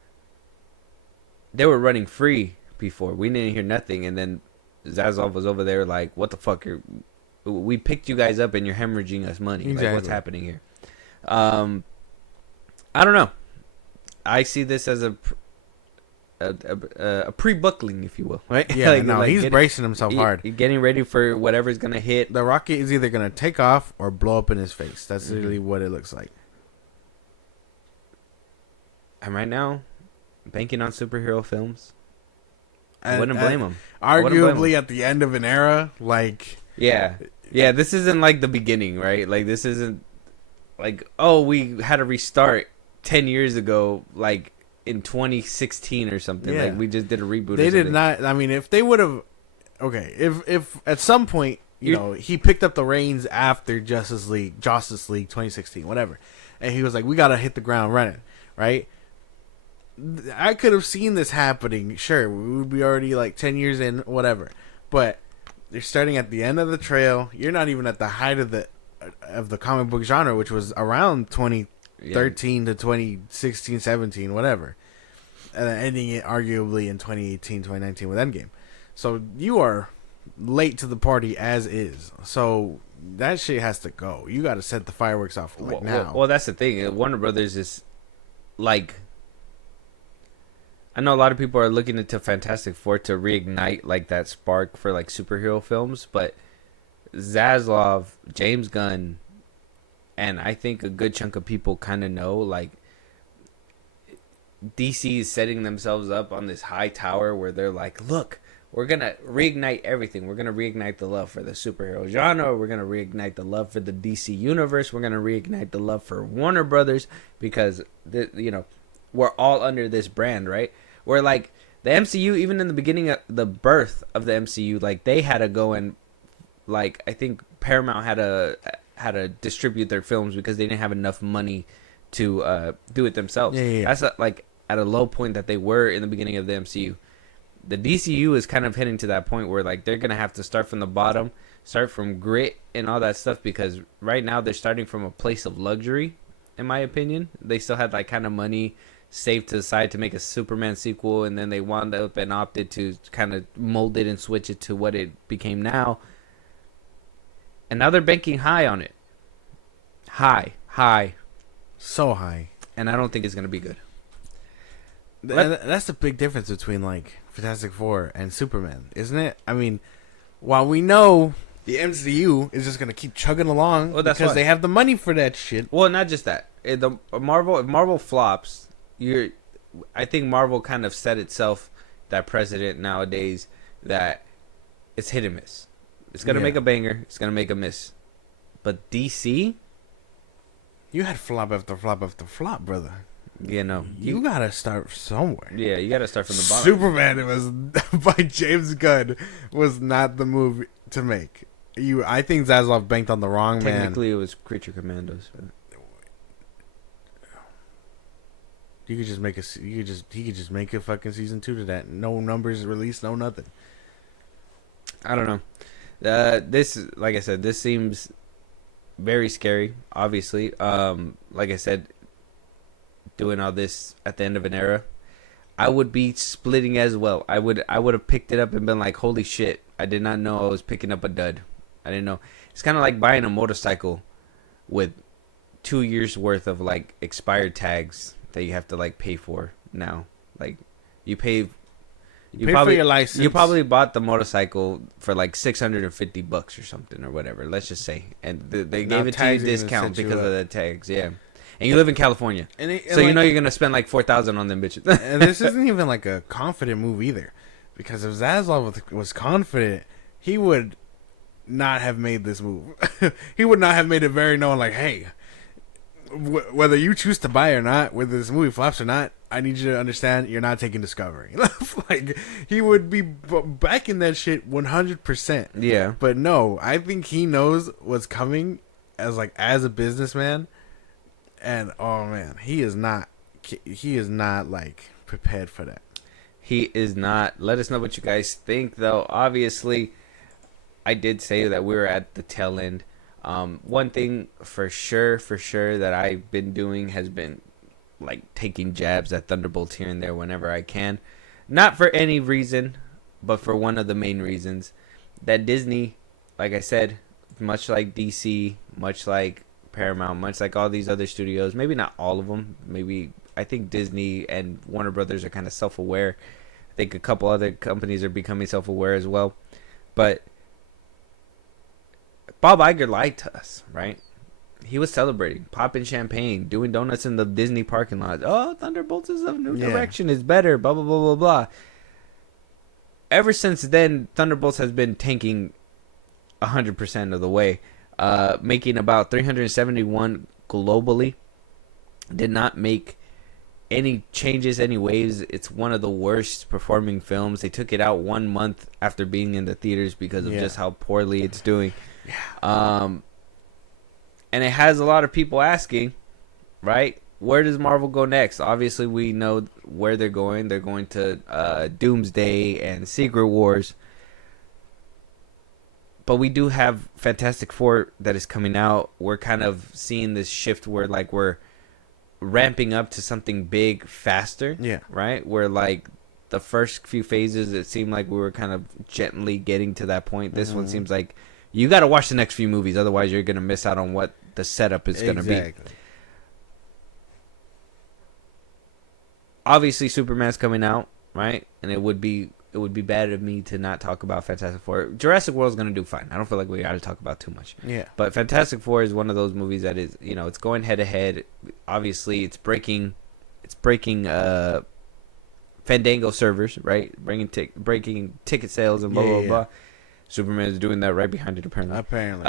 running free before. We didn't hear nothing, and then Zaslav was over there like, what the fuck, we picked you guys up and you're hemorrhaging us money. Exactly. Like, what's happening here? I don't know. I see this as a pre-buckling, if you will, right? Yeah, he's bracing himself hard. Getting ready for whatever's gonna hit. The rocket is either gonna take off or blow up in his face. That's really what it looks like. And right now, banking on superhero films, I And- wouldn't blame him. Arguably, at the end of an era, like Yeah. This isn't like the beginning, right? Like this isn't like, oh, we had a restart 10 years ago, like in 2016 or something. Yeah. Like we just did a reboot. they or did something. not. I mean, if they would have, okay, if at some point he picked up the reins after Justice League 2016, whatever, and he was like, we gotta hit the ground running, right? I could have seen this happening. Sure, we would be already like 10 years in, whatever. But you're starting at the end of the trail. You're not even at the height of the comic book genre, which was around 2013 to 2016, 17, whatever. And then ending it arguably in 2018, 2019 with Endgame. So you are late to the party as is. So that shit has to go. You got to set the fireworks off now. Well, that's the thing. Warner Brothers is like, I know a lot of people are looking into Fantastic Four to reignite like that spark for like superhero films, but Zaslav, James Gunn, and I think a good chunk of people kind of know, like, DC is setting themselves up on this high tower where they're like, look, we're going to reignite everything. We're going to reignite the love for the superhero genre. We're going to reignite the love for the DC universe. We're going to reignite the love for Warner Brothers because, we're all under this brand, right? Where, like, the MCU, even in the beginning of the birth of the MCU, like, they had to go and, like, I think Paramount had to distribute their films because they didn't have enough money to do it themselves. Yeah. That's like at a low point that they were in the beginning of the MCU. The DCU is kind of heading to that point where like they're gonna have to start from the bottom, start from grit and all that stuff because right now they're starting from a place of luxury, in my opinion. They still had like kind of money saved to the side to make a Superman sequel, and then they wound up and opted to kind of mold it and switch it to what it became now. And now they're banking high on it. High. So high. And I don't think it's going to be good. That's the big difference between, like, Fantastic Four and Superman, isn't it? I mean, while we know the MCU is just going to keep chugging along because they have the money for that shit. Well, not just that. If Marvel flops, I think Marvel kind of set itself that precedent nowadays that it's hit and miss. It's going to make a banger. It's going to make a miss. But DC... You had flop after flop after flop, brother. Yeah, no. You gotta start somewhere. Yeah, you gotta start from the bottom. Superman, it was by James Gunn, was not the move to make. I think Zaslav banked on the wrong man. Technically, it was Creature Commandos. But... You could just make he could just make a fucking season 2 to that. No numbers released, no nothing. I don't know. This, like I said, this seems very scary, obviously. Like I said, doing all this at the end of an era, I would be splitting as well. I would have picked it up and been like, holy shit, I did not know I was picking up a dud. I didn't know. It's kind of like buying a motorcycle with 2 years worth of like expired tags that you have to like pay for now. Like you pay for your license. You probably bought the motorcycle for like $650 or something or whatever. Let's just say, and they gave it to you discount because of the tags. Yeah, and you live in California, so like, you know you're gonna spend like $4,000 on them bitches. And this isn't even like a confident move either, because if Zaslav was confident, he would not have made this move. He would not have made it very known, like, hey, whether you choose to buy or not, whether this movie flops or not, I need you to understand you're not taking Discovery. Like, he would be backing that shit 100%. Yeah. But no, I think he knows what's coming as a businessman. And, oh man, he is not like prepared for that. He is not. Let us know what you guys think, though. Obviously, I did say that we were at the tail end. One thing for sure that I've been doing has been like taking jabs at Thunderbolts here and there whenever I can. Not for any reason, but for one of the main reasons. That Disney, like I said, much like DC, much like Paramount, much like all these other studios, maybe not all of them, I think Disney and Warner Brothers are kind of self-aware. I think a couple other companies are becoming self-aware as well. But Bob Iger lied to us, right? He was celebrating, popping champagne, doing donuts in the Disney parking lot. Oh, Thunderbolts is a new direction. It's better, blah, blah, blah, blah, blah. Ever since then, Thunderbolts has been tanking 100% of the way, making about 371 globally. Did not make any changes, any waves. It's one of the worst performing films. They took it out 1 month after being in the theaters because of just how poorly it's doing. Yeah. And it has a lot of people asking, right? Where does Marvel go next? Obviously, we know where they're going. They're going to Doomsday and Secret Wars. But we do have Fantastic Four that is coming out. We're kind of seeing this shift where like we're ramping up to something big faster. Yeah. Right? Where like the first few phases, it seemed like we were kind of gently getting to that point. This one seems like you got to watch the next few movies. Otherwise, you're going to miss out on what the setup is going to be. Obviously, Superman's coming out, right? And it would be bad of me to not talk about Fantastic Four. Jurassic World's going to do fine. I don't feel like we got to talk about too much. Yeah. But Fantastic Four is one of those movies that is, it's going head to head. Obviously, it's breaking it's breaking Fandango servers, right? Breaking ticket sales and blah blah blah. Superman is doing that right behind it, apparently.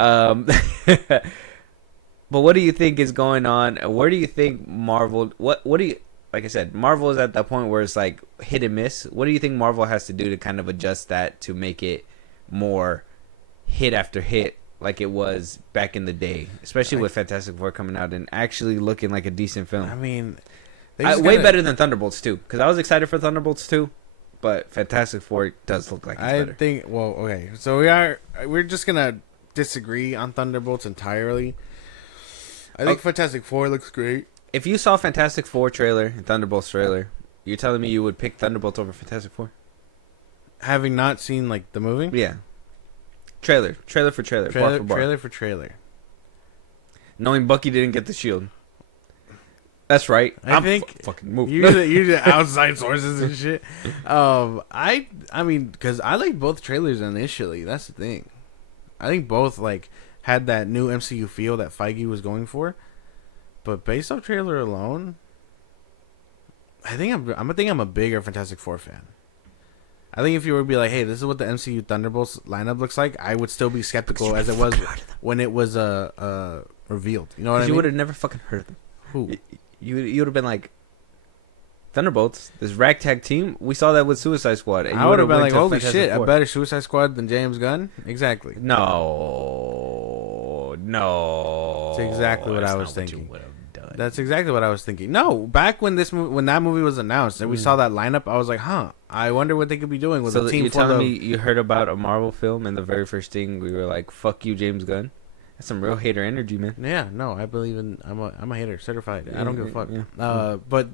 But what do you think is going on? Where do you think Marvel? What do you? Like I said, Marvel is at that point where it's like hit and miss. What do you think Marvel has to do to kind of adjust that to make it more hit after hit like it was back in the day, especially with Fantastic Four coming out and actually looking like a decent film? I mean, way better than Thunderbolts 2, because I was excited for Thunderbolts 2, but Fantastic Four does look like it's better. think. Well, okay, so we're just gonna disagree on Thunderbolts entirely. I think Fantastic Four looks great. If you saw Fantastic Four trailer and Thunderbolts trailer, you're telling me you would pick Thunderbolts over Fantastic Four? Having not seen like the movie, Yeah. Trailer for trailer, bar for bar. trailer for trailer. Knowing Bucky didn't get the shield. That's right. I think fucking move. you're the outside sources and shit. I mean, because I like both trailers initially. That's the thing. I think both like had that new MCU feel that Feige was going for. But based off trailer alone, I think I'm a bigger Fantastic Four fan. I think if you were to be like, hey, this is what the MCU Thunderbolts lineup looks like, I would still be skeptical as it was when it was revealed. You know what I mean? You would have never fucking heard of them. Who? You would have been like, Thunderbolts, this ragtag team. We saw that with Suicide Squad. And I would have been like, holy Fantastic shit, Four. a better Suicide Squad than James Gunn? Exactly. No. That's exactly what I was thinking. You would have done. That's exactly what I was thinking. No, back when when that movie was announced and we saw that lineup, I was like, huh, I wonder what they could be doing with So a team you're full telling of... me you heard about a Marvel film and the very first thing we were like, fuck you, James Gunn? That's some real hater energy, man. Yeah, no, I believe in... I'm a hater, certified. I don't give a fuck. Yeah. But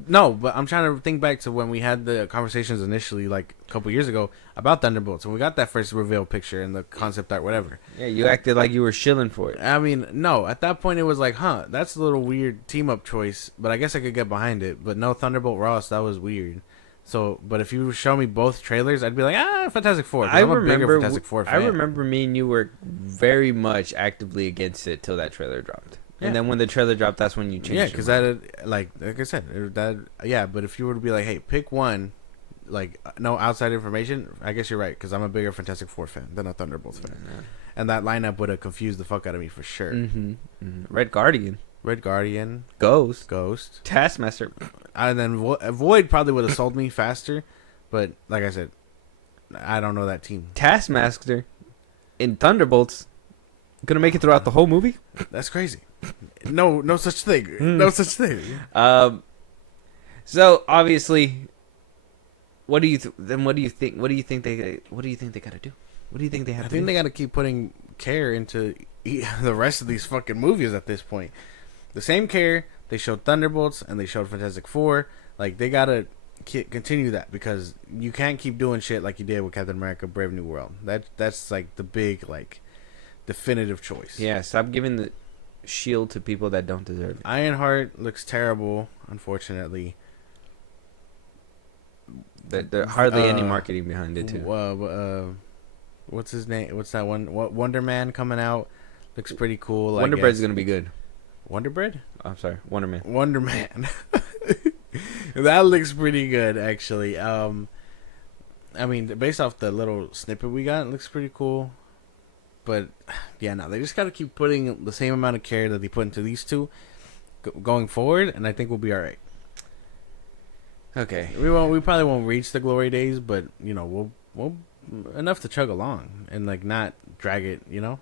I'm trying to think back to when we had the conversations initially, like a couple years ago, about Thunderbolts, and we got that first reveal picture and the concept art, whatever. Yeah, you acted like you were shilling for it. I mean, no, at that point it was like, huh, that's a little weird team-up choice, but I guess I could get behind it. But no, Thunderbolt Ross, that was weird. So, but if you show me both trailers, I'd be like, Fantastic Four. I'm a bigger Fantastic Four fan. I remember me and you were very much actively against it till that trailer dropped. Yeah. And then when the trailer dropped, that's when you changed. Yeah, because that, like I said, but if you were to be like, hey, pick one, like, no outside information, I guess you're right, because I'm a bigger Fantastic Four fan than a Thunderbolts fan. Yeah. And that lineup would have confused the fuck out of me for sure. Mm-hmm. Mm-hmm. Red Guardian, Ghost, Taskmaster. And then Void probably would have sold me faster, but like I said, I don't know that team. Taskmaster in Thunderbolts gonna make it throughout the whole movie? That's crazy. No such thing. No such thing. So obviously, what do you think? What do you think they gotta do? What do you think they have to do? I think they gotta keep putting care into the rest of these fucking movies at this point. The same care they showed Thunderbolts and they showed Fantastic Four. Like, they gotta continue that, because you can't keep doing shit like you did with Captain America: Brave New World. That's like the big, like, definitive choice. Yeah, stop giving the shield to people that don't deserve it. Ironheart looks terrible, unfortunately. There's hardly any marketing behind it too. What's his name? What's that one? Wonder Man coming out looks pretty cool. Wonder Bread's gonna be good. Wonder Bread? I'm sorry, Wonder Man. Wonder Man. That looks pretty good, actually. I mean, based off the little snippet we got, it looks pretty cool. But yeah, no, they just got to keep putting the same amount of care that they put into these two going forward, and I think we'll be all right. Okay, we probably won't reach the glory days, but you know, we'll enough to chug along and like not drag it, you know.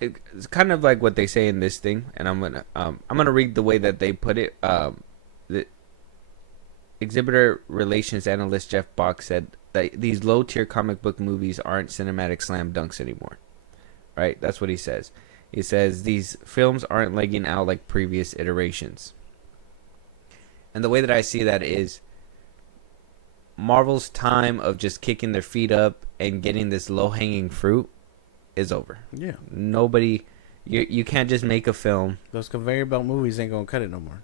It's kind of like what they say in this thing, and I'm gonna read the way that they put it. The exhibitor relations analyst Jeff Bach said that these low-tier comic book movies aren't cinematic slam dunks anymore. Right? That's what he says. He says these films aren't legging out like previous iterations. And the way that I see that is Marvel's time of just kicking their feet up and getting this low-hanging fruit is over. Yeah. Nobody, you can't just make a film. Those conveyor belt movies ain't gonna cut it no more.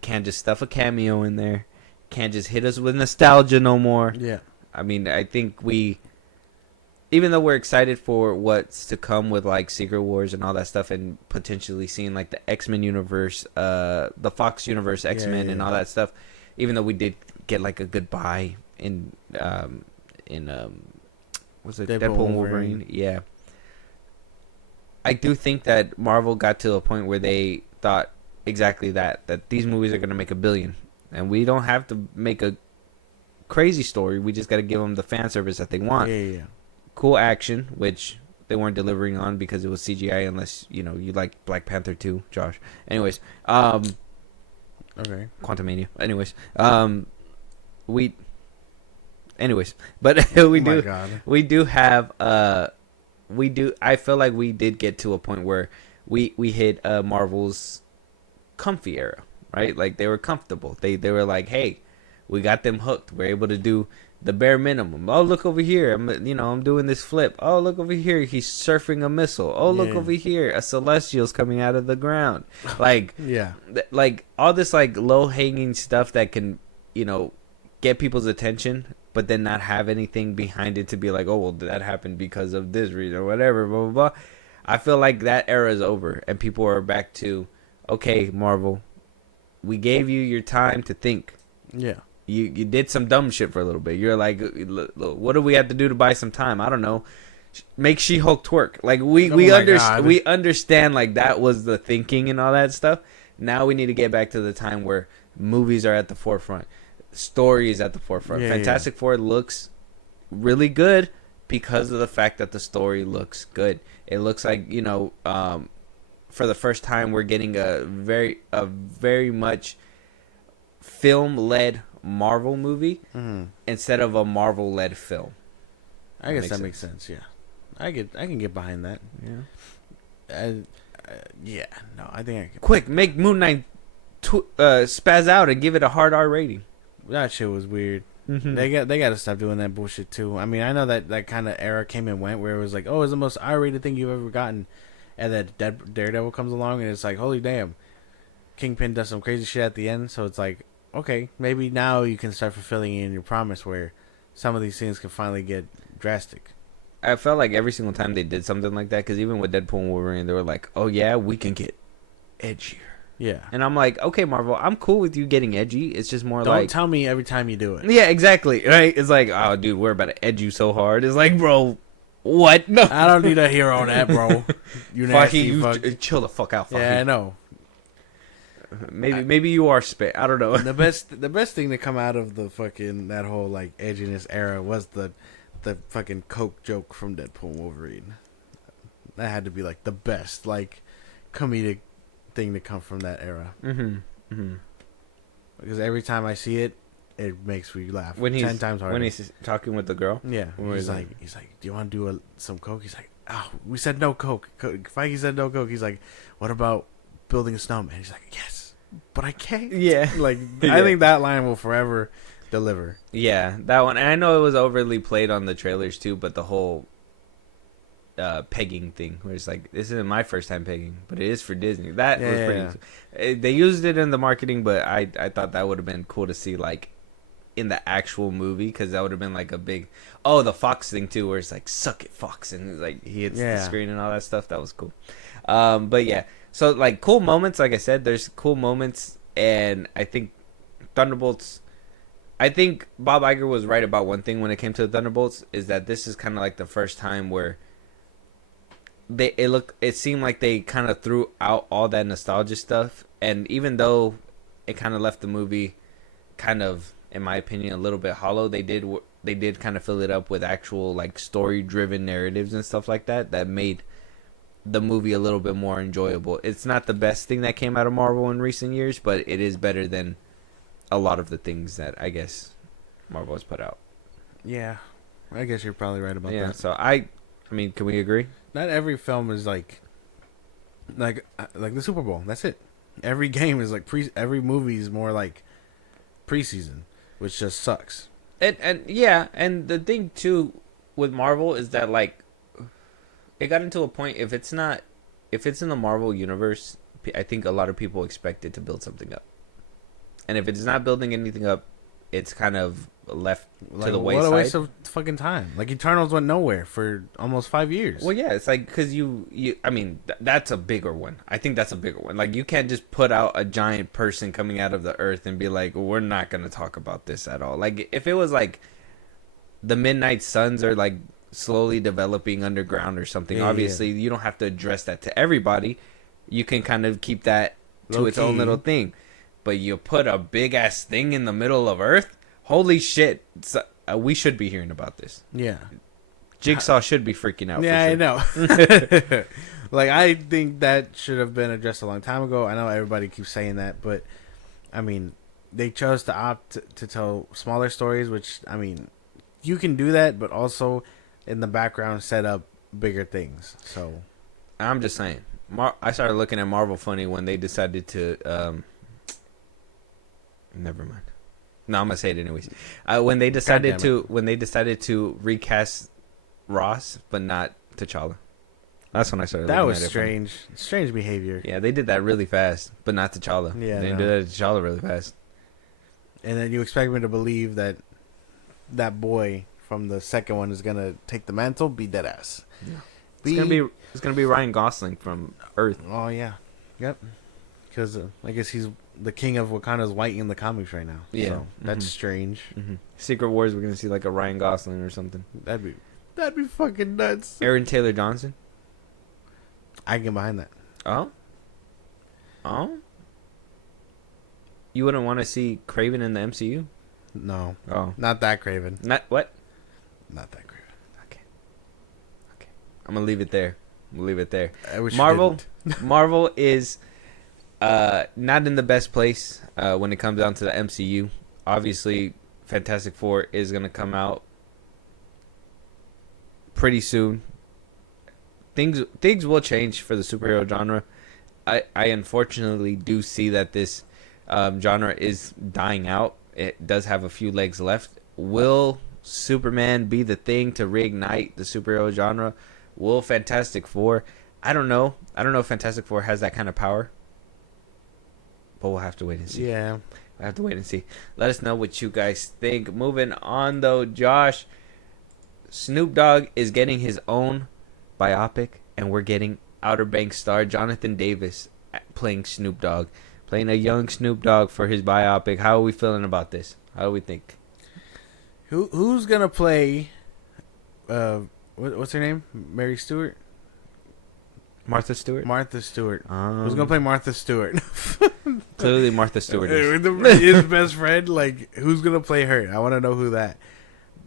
Can't just stuff a cameo in there. Can't just hit us with nostalgia no more. Yeah. I mean, I think we even though we're excited for what's to come with like Secret Wars and all that stuff, and potentially seeing like the X-Men universe, the Fox universe X-Men and all that stuff, even though we did get like a goodbye in what's it, Deadpool and Wolverine, yeah. I do think that Marvel got to a point where they thought exactly that these movies are going to make $1 billion, and we don't have to make a crazy story. We just got to give them the fan service that they want. Yeah. Cool action, which they weren't delivering on because it was CGI, unless you like Black Panther 2, Josh. Anyways, Okay. Quantumania. Anyways, but we do have I feel like we did get to a point where we hit Marvel's comfy era, right? Like they were comfortable. They were like, hey, we got them hooked. We're able to do the bare minimum. Oh, look over here. I'm doing this flip. Oh, look over here. He's surfing a missile. Oh, look over here. A Celestial's coming out of the ground. Like, like all this like low hanging stuff that can, get people's attention, but then not have anything behind it to be like, oh, well, that happened because of this reason or whatever, blah, blah, blah. I feel like that era is over and people are back to, okay, Marvel, we gave you your time to think. Yeah. You did some dumb shit for a little bit. You're like, what do we have to do to buy some time? I don't know. Make She-Hulk twerk. Like we understand like that was the thinking and all that stuff. Now we need to get back to the time where movies are at the forefront. Story is at the forefront. Fantastic Four looks really good because of the fact that the story looks good. It looks like, for the first time we're getting a very much film-led Marvel movie instead of a Marvel-led film. I guess that makes sense. Yeah, I can get behind that. Yeah. I think I can. Quick, make Moon Knight spaz out and give it a hard R rating. That shit was weird. They got to stop doing that bullshit too. I mean, I know that kind of era came and went where it was like, oh, it's the most R-rated thing you've ever gotten, and then Daredevil comes along and it's like, holy damn, Kingpin does some crazy shit at the end. So it's like, okay, maybe now you can start fulfilling in your promise where some of these things can finally get drastic. I felt like every single time they did something like that, because even with Deadpool and Wolverine, they were like, oh yeah, we can get edgier. Yeah. And I'm like, okay, Marvel, I'm cool with you getting edgy. It's just more Don't tell me every time you do it. Yeah, exactly. Right? It's like, oh, dude, we're about to edge you so hard. It's like, bro, what? No. I don't need a hero on that, bro. You nasty fuck. Chill the fuck out, Fucky. Yeah, I know. Maybe you are spit. I don't know. The best thing to come out of the fucking that whole like edginess era was the fucking Coke joke from Deadpool and Wolverine. That had to be like the best like comedic thing to come from that era. Because every time I see it, it makes me laugh when 10 times harder. When he's talking with the girl. Yeah. He's like, do you want to do some Coke? He's like, oh, we said no Coke. Feige said no Coke. He's like, what about building a snowman? He's like, yes, but I can't. Yeah. Like, I think that line will forever deliver. Yeah, that one. And I know it was overly played on the trailers too, but the whole pegging thing, where it's like, this isn't my first time pegging, but it is for Disney. That was pretty. They used it in the marketing, but I thought that would have been cool to see like in the actual movie, because that would have been like a big the Fox thing too, where it's like, suck it, Fox, and it's like he hits the screen and all that stuff. That was cool. But yeah, so like cool moments. Like I said, there's cool moments, and I think Thunderbolts. I think Bob Iger was right about one thing when it came to the Thunderbolts, is that this is kind of like the first time where it seemed like they kind of threw out all that nostalgia stuff, and even though it kind of left the movie kind of, in my opinion, a little bit hollow, they did kind of fill it up with actual like story driven narratives and stuff like that made the movie a little bit more enjoyable. It's not the best thing that came out of Marvel in recent years, but it is better than a lot of the things that I guess Marvel has put out. Yeah, I guess you're probably right about that. Yeah, so I mean, can we agree? Not every film is like the Super Bowl. That's it. Every game is like every movie is more like preseason, which just sucks. And yeah, and the thing too with Marvel is that like it got into a point, if it's in the Marvel universe, I think a lot of people expect it to build something up. And if it's not building anything up, it's kind of left Like, to the what a wayside. waste of fucking time. Like Eternals went nowhere for almost 5 years. Well, yeah, it's like because I mean, that's a bigger one. I think that's a bigger one. Like you can't just put out a giant person coming out of the earth and be like, we're not gonna talk about this at all. Like if it was like the Midnight Suns are like slowly developing underground or something. Yeah, Obviously, you don't have to address that to everybody. You can kind of keep that to its own Low-key. little thing. But you put a big ass thing in the middle of Earth. Holy shit! We should be hearing about this. Yeah. Jigsaw should be freaking out. Yeah, for sure. I know. Like, I think that should have been addressed a long time ago. I know everybody keeps saying that, but, I mean, they chose to opt to tell smaller stories, which, I mean, you can do that, but also in the background set up bigger things. So, I'm just saying. I started looking at Marvel Funny when they decided to. Never mind. No, I'm gonna say it anyways. When they decided to recast Ross, but not T'Challa. That's when I started. that looking was at it strange. Strange behavior. Yeah, they did that really fast, but not T'Challa. Yeah, they didn't no. do that to T'Challa really fast. And then you expect me to believe that that boy from the second one is going to take the mantle? Be dead ass. Yeah. It's gonna be Ryan Gosling from Earth. Oh, yeah. Yep. Because I guess he's the king of Wakanda's white in the comics right now. Yeah. So that's Mhm. strange. Secret Wars, we're gonna see like a Ryan Gosling or something. That'd be fucking nuts. Aaron Taylor Johnson. I can get behind that. Oh. You wouldn't want to see Craven in the MCU? No. Oh, Not that Craven. not what? Not that Craven. Okay. I'm gonna leave it there. I wish you Marvel, didn't. Marvel is not in the best place when it comes down to the MCU. Obviously, Fantastic Four is gonna come out pretty soon. Things will change for the superhero genre. I unfortunately do see that this genre is dying out. It does have a few legs left. Will Superman be the thing to reignite the superhero genre? Will Fantastic Four? I don't know. I don't know if Fantastic Four has that kind of power. But we'll have to wait and see. Yeah. I have to wait and see. Let us know what you guys think. Moving on, though, Josh. Snoop Dogg is getting his own biopic, and we're getting Outer Banks star Jonathan Davis playing Snoop Dogg, playing a young Snoop Dogg for his biopic. How are we feeling about this? How do we think? Who's gonna play? What's her name? Mary Stewart. Martha Stewart? Martha Stewart. Who's gonna play Martha Stewart? Clearly, Martha Stewart is. His best friend. Like, who's gonna play her? I want to know who that.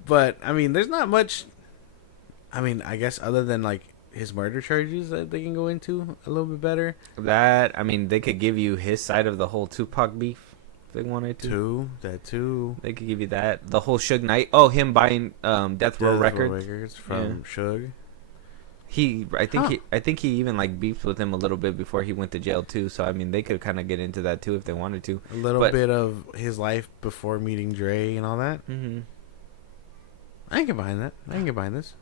But I mean, there's not much. I mean, I guess other than like his murder charges that they can go into a little bit better. They could give you his side of the whole Tupac beef if they wanted to. That too. They could give you that. The whole Suge Knight. Oh, him buying Death Row Records. from Suge. I think he even like beefed with him a little bit before he went to jail too. So I mean, they could kind of get into that too if they wanted to. A little bit of his life before meeting Dre and all that. Mm-hmm. I can get behind that. I can get behind this.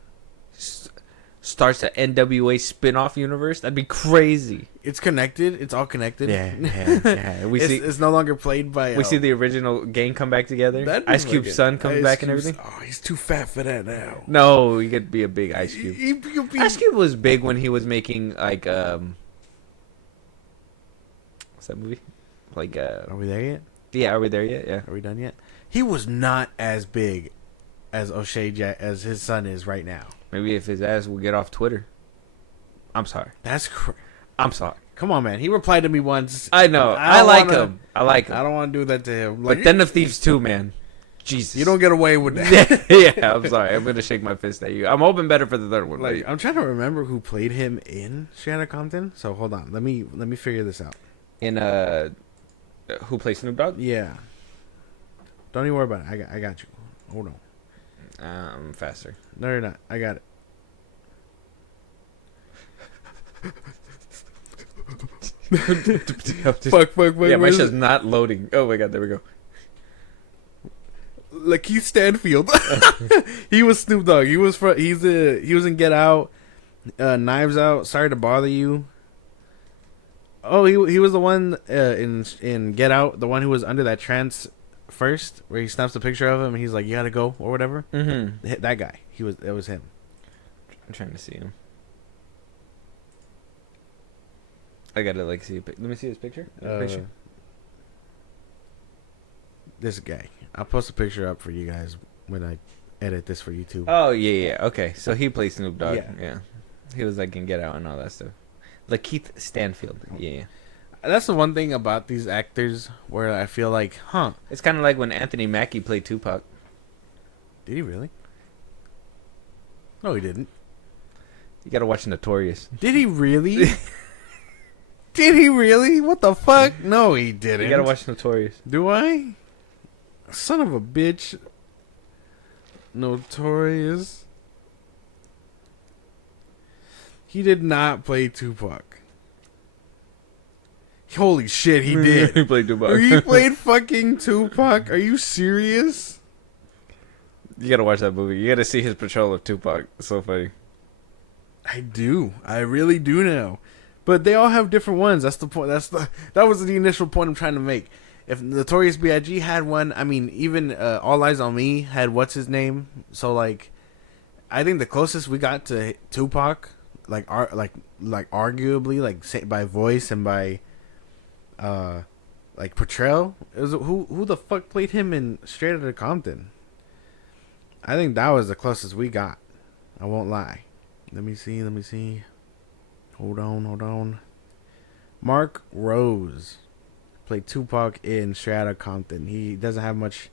Starts a NWA spin-off universe. That'd be crazy. It's connected. It's all connected. Yeah. It's no longer played by. We see the original gang come back together. Ice Cube's son comes back and everything. Oh, he's too fat for that now. No, he could be a big Ice Cube. He could be- Ice Cube was big when he was making like what's that movie? Like Are we there yet? yeah, are we there yet? Yeah. Are we done yet? He was not as big as as his son is right now. Maybe if his ass will get off Twitter. I'm sorry. I'm sorry. Come on, man. He replied to me once. I know. I like him. I don't want to do that to him. But Den of Thieves 2, man. Jesus. You don't get away with that. Yeah, I'm sorry. I'm gonna shake my fist at you. I'm hoping better for the third one. Like, I'm trying to remember who played him in Straight Outta Compton. So hold on. Let me figure this out. In who plays Snoop Dogg? Yeah. Don't even worry about it. I got you. Hold on. Faster. No, you're not. I got it. fuck. Yeah, my shit's not loading. Oh my god, there we go. Lakeith Stanfield. He was Snoop Dogg. He was in Get Out, Knives Out, Sorry to Bother You. Oh, he was the one in Get Out, the one who was under that trance first, where he snaps a picture of him and he's like, "You gotta go" or whatever. Mm-hmm. That guy. It was him. I'm trying to see him. I gotta like see. Let me see his picture. Picture. This guy. I'll post a picture up for you guys when I edit this for YouTube. Oh yeah. Okay, so he plays Snoop Dogg. Yeah. Yeah. He was like in Get Out and all that stuff. Lakeith Stanfield. Yeah. That's the one thing about these actors where I feel like, It's kind of like when Anthony Mackie played Tupac. did he really? No, he didn't. You gotta watch Notorious. Did he really? Did he really? What the fuck? No, he didn't. You gotta watch Notorious. Do I? Son of a bitch. Notorious. He did not play Tupac. Holy shit, he did. He played Tupac. He played fucking Tupac? Are you serious? You gotta watch that movie. You gotta see his portrayal of Tupac. It's so funny. I do. I really do now. But they all have different ones. That's the point. That was the initial point I'm trying to make. If Notorious B.I.G. had one, I mean, even All Eyes on Me had what's his name. So like, I think the closest we got to Tupac, like arguably, like say, by voice and by, like portrayal, it was who the fuck played him in Straight Outta Compton. I think that was the closest we got. I won't lie. Let me see. Hold on. Mark Rose played Tupac in Straight Outta Compton. He doesn't have much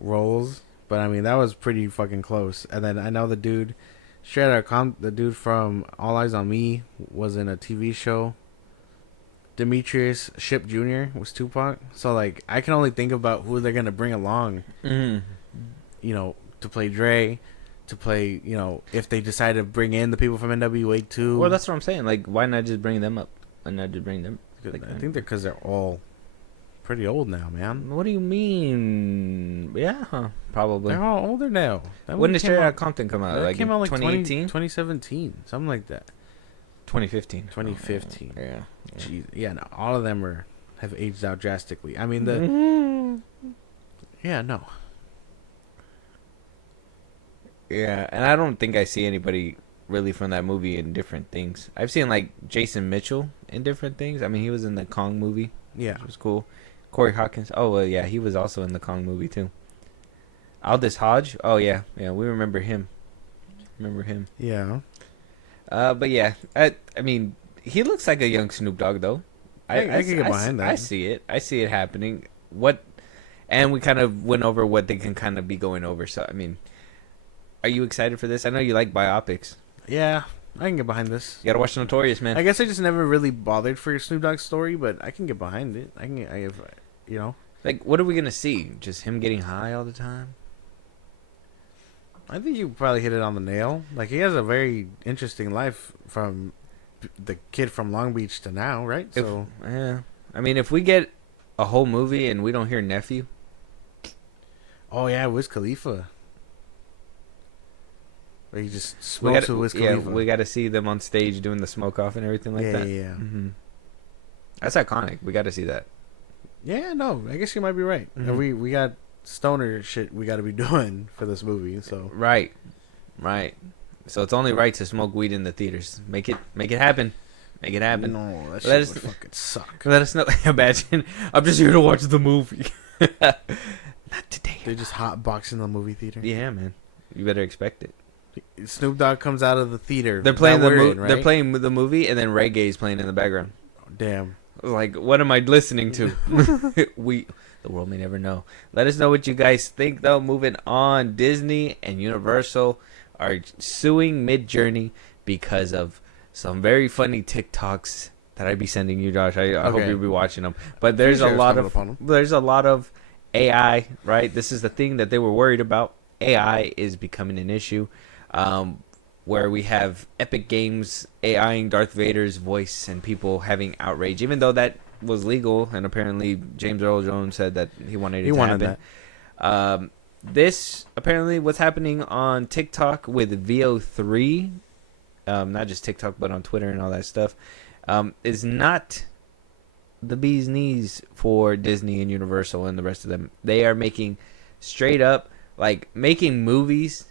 roles, but I mean that was pretty fucking close. And then I know the dude, Straight Outta Compton, the dude from All Eyes on Me was in a TV show. Demetrius Shipp Jr. was Tupac. So like I can only think about who they're gonna bring along. Mm-hmm. You know, to play Dre. To play, you know, if they decide to bring in the people from NWA too. Well, that's what I'm saying. Like, why not just bring them up? Why not just bring them? Like, I think because they're all pretty old now, man. What do you mean? Yeah, probably. They're all older now. When did Straight Outta Compton come out? That Like came out like 2018? 2017, something like that. 2015. 2015. Yeah. Jeez. Yeah, no, all of them have aged out drastically. I mean, yeah, no. Yeah, and I don't think I see anybody really from that movie in different things. I've seen like Jason Mitchell in different things. I mean, he was in the Kong movie. Yeah. Which was cool. Corey Hawkins. Oh, well, yeah, he was also in the Kong movie too. Aldous Hodge. Oh, yeah. Yeah, we remember him. Yeah. But yeah, I mean, he looks like a young Snoop Dogg though. I can get behind that. I see it happening. And we kind of went over what they can kind of be going over. So, I mean, are you excited for this? I know you like biopics. Yeah, I can get behind this. You gotta watch Notorious, man. I guess I just never really bothered for Snoop Dogg's story, but I can get behind it. You know. Like, what are we gonna see? Just him getting high all the time? I think you probably hit it on the nail. Like, he has a very interesting life from the kid from Long Beach to now, right? So, yeah. I mean, if we get a whole movie and we don't hear Nephew. Oh yeah, Wiz Khalifa. Where he just smokes with Wiz Khalifa. Yeah, we got to see them on stage doing the smoke off and everything like that. Yeah. Mm-hmm. That's iconic. We got to see that. Yeah, no, I guess you might be right. Mm-hmm. We got stoner shit we got to be doing for this movie. So right. So it's only right to smoke weed in the theaters. Make it happen. Make it happen. No, that shit would fucking suck. Let us know. Imagine I'm just here to watch the movie. Not today. They just hot boxing the movie theater. Yeah, man. You better expect it. Snoop Dogg comes out of the theater. They're playing right? They're playing the movie, and then reggae is playing in the background. Damn. Like, what am I listening to? The world may never know. Let us know what you guys think, though. Moving on, Disney and Universal are suing Midjourney because of some very funny TikToks that I'd be sending you, Josh. I hope you'll be watching them. But there's a lot of AI, right? This is the thing that they were worried about. AI is becoming an issue, where we have Epic Games AIing Darth Vader's voice and people having outrage, even though that was legal, and apparently James Earl Jones said that he wanted it to happen. That. This apparently what's happening on TikTok with VO3, not just TikTok but on Twitter and all that stuff, is not the bee's knees for Disney and Universal and the rest of them. They are making straight up, like, making movies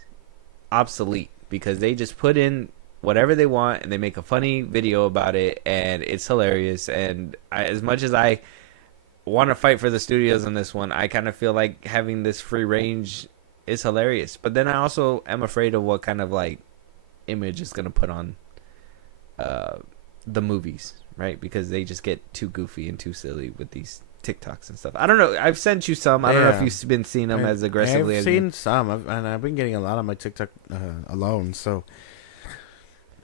obsolete because they just put in whatever they want and they make a funny video about it and it's hilarious. And as much as I want to fight for the studios on this one, I kind of feel like having this free range is hilarious. But then I also am afraid of what kind of like image it's going to put on the movies, right? Because they just get too goofy and too silly with these TikToks and stuff. I don't know. I've sent you some. I don't know if you've been seeing them as aggressively. I've seen some, and I've been getting a lot on my TikTok alone. So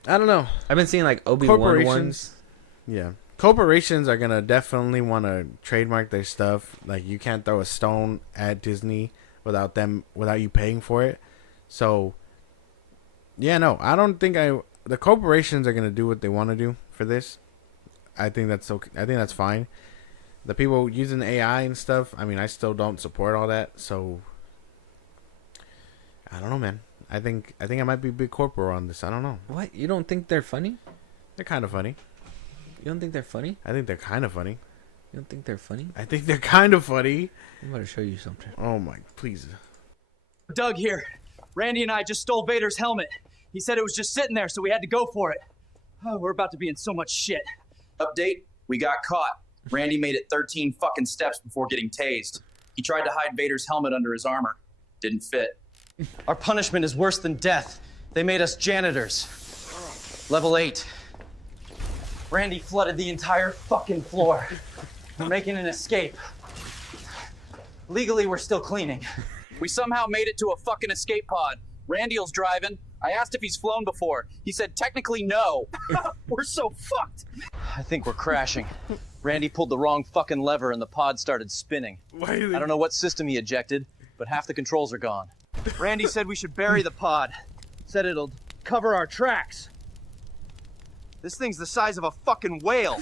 I don't know. I've been seeing like Obi-Wan ones. Yeah, corporations are gonna definitely want to trademark their stuff. Like you can't throw a stone at Disney without you paying for it. So yeah, no, I don't think the corporations are gonna do what they want to do for this. I think that's okay. I think that's fine. The people using AI and stuff, I mean, I still don't support all that. So I don't know, man. I think I might be big corporate on this. I don't know. What? You don't think they're funny? They're kind of funny. You don't think they're funny? I think they're kind of funny. You don't think they're funny? I think they're kind of funny. I'm going to show you something. Oh my, please. Doug here. Randy and I just stole Vader's helmet. He said it was just sitting there, so we had to go for it. Oh, we're about to be in so much shit. Update, we got caught. Randy made it 13 fucking steps before getting tased. He tried to hide Vader's helmet under his armor. Didn't fit. Our punishment is worse than death. They made us janitors. Level 8. Randy flooded the entire fucking floor. We're making an escape. Legally, we're still cleaning. We somehow made it to a fucking escape pod. Randy's driving. I asked if he's flown before. He said technically no. We're so fucked. I think we're crashing. Randy pulled the wrong fucking lever and the pod started spinning. I don't know what system he ejected, but half the controls are gone. Randy said we should bury the pod. Said it'll cover our tracks. This thing's the size of a fucking whale.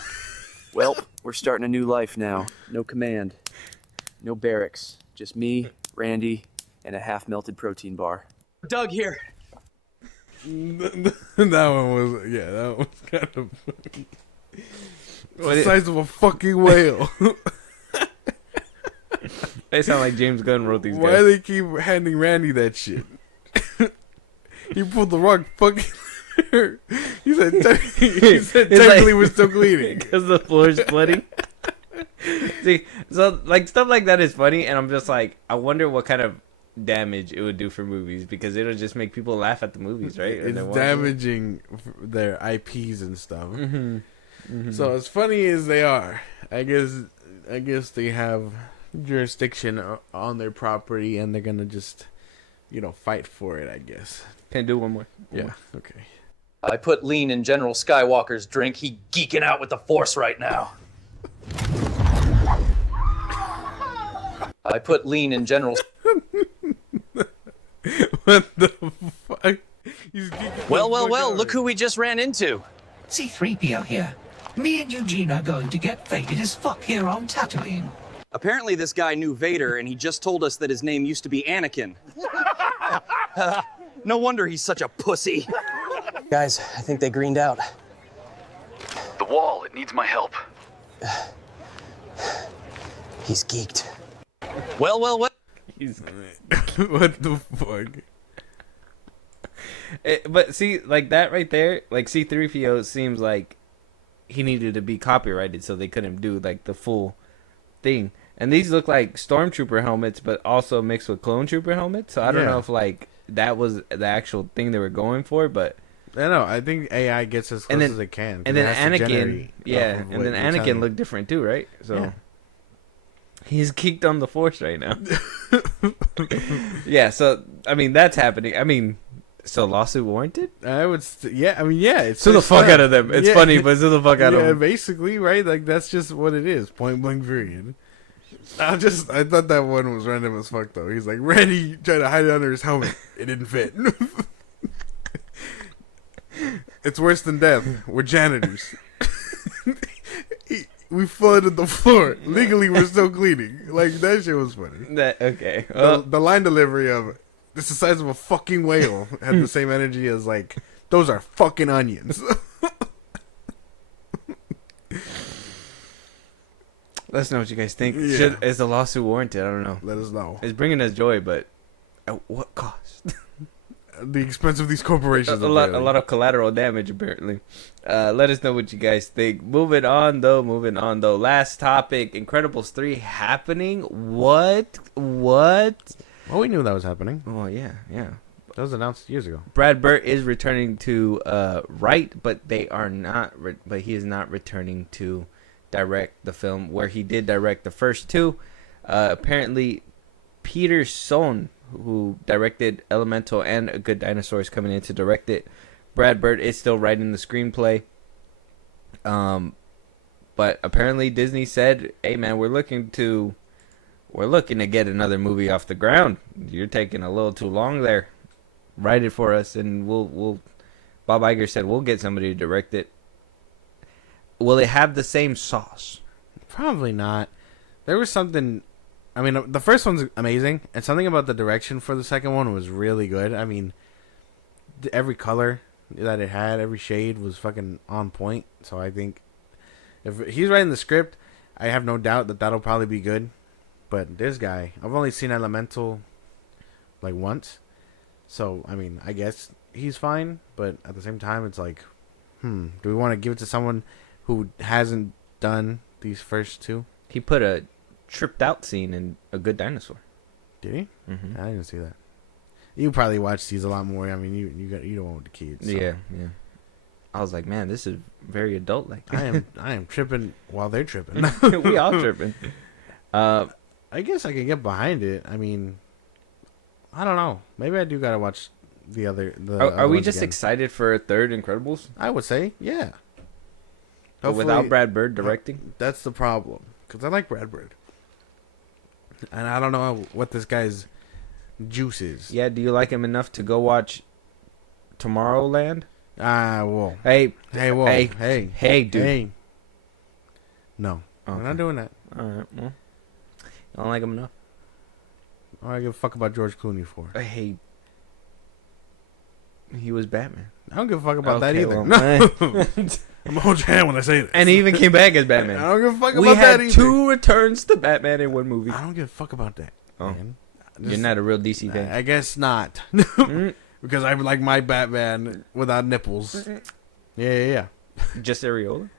Well, we're starting a new life now. No command. No barracks. Just me, Randy, and a half-melted protein bar. Doug here. That one was kind of funny. The size of a fucking whale. They sound like James Gunn wrote these guys. Why they keep handing Randy that shit? He pulled the wrong fucking lever. He said technically we're still cleaning. Because the floor's flooding. See, so like stuff like that is funny, and I'm just like, I wonder what kind of damage it would do for movies, because it'll just make people laugh at the movies, right? It's damaging their IPs and stuff. Mm-hmm. Mm-hmm. So as funny as they are, I guess they have jurisdiction on their property, and they're gonna just, fight for it. I guess. Can I do one more? Yeah. Okay. I put lean in General Skywalker's drink. He geeking out with the Force right now. I put lean in General. What the fuck? Well, look who we just ran into. C-3PO here. Me and Eugene are going to get faded as fuck here on Tatooine. Apparently this guy knew Vader, and he just told us that his name used to be Anakin. No wonder he's such a pussy. Guys, I think they greened out. The wall, it needs my help. He's geeked. Well. What the fuck? But see, like that right there, like C-3PO seems like he needed to be copyrighted, so they couldn't do like the full thing. And these look like Stormtrooper helmets, but also mixed with Clone Trooper helmets. So I don't know if like that was the actual thing they were going for, but I know. I think AI gets as close as it can. And then Anakin, and then Anakin looked different too, right? So he's geeked on the Force right now. Yeah, so I mean that's happening. I mean, so lawsuit warranted? I would, It's sue the fuck out of them. It's funny, but sue the fuck out of them. Yeah, basically, right? Like that's just what it is. Point blank, period. I thought that one was random as fuck though. He's like, Randy tried to hide it under his helmet. It didn't fit. It's worse than death. We're janitors. We flooded the floor. Legally, we're still cleaning. Like that shit was funny. Okay. The line delivery of it, it's the size of a fucking whale, had the same energy as like, those are fucking onions. Let us know what you guys think. Yeah. Is the lawsuit warranted? I don't know. Let us know. It's bringing us joy, but at what cost? The expense of these corporations. a lot of collateral damage, apparently. Let us know what you guys think. Moving on, though. Last topic. Incredibles 3 happening. What? Well, we knew that was happening. Oh, yeah. That was announced years ago. Brad Bird is returning to write, but they are not. But he is not returning to direct the film, where he did direct the first two. Apparently, Peter Sohn, who directed Elemental and A Good Dinosaur, is coming in to direct it. Brad Bird is still writing the screenplay. But apparently Disney said, "Hey man, we're looking to get another movie off the ground. You're taking a little too long there. Write it for us, and we'll." Bob Iger said, "We'll get somebody to direct it." Will it have the same sauce? Probably not. There was something. I mean, the first one's amazing, and something about the direction for the second one was really good. I mean, every color that it had, every shade was fucking on point. So I think if he's writing the script, I have no doubt that that'll probably be good. But this guy, I've only seen Elemental like once, so I mean, I guess he's fine. But at the same time, it's like, do we want to give it to someone who hasn't done these first two? He put a tripped out scene in A Good Dinosaur. Did he? Mm-hmm. I didn't see that. You probably watch these a lot more. I mean, you don't want the kids. So. Yeah. I was like, man, this is very adult like. I am tripping while they're tripping. We all tripping. I guess I can get behind it. I mean, I don't know. Maybe I do gotta watch the other. Are we just excited for a third Incredibles? I would say, yeah. But without Brad Bird directing? That's the problem. Because I like Brad Bird. And I don't know what this guy's juice is. Yeah, do you like him enough to go watch Tomorrowland? Whoa. Hey, whoa. Hey, dude. Hey. No. Okay. We're not doing that. Alright, well. I don't like him enough. All I give a fuck about George Clooney for. Hey. He was Batman. I don't give a fuck about that either. Well, no. I'm gonna hold your hand when I say this. And he even came back as Batman. I don't give a fuck we about that had either. 2 returns to Batman in one movie. I don't give a fuck about that. Oh. Man. You're not a real DC fan. I guess not. Because I would like my Batman without nipples. Yeah. Just Areola?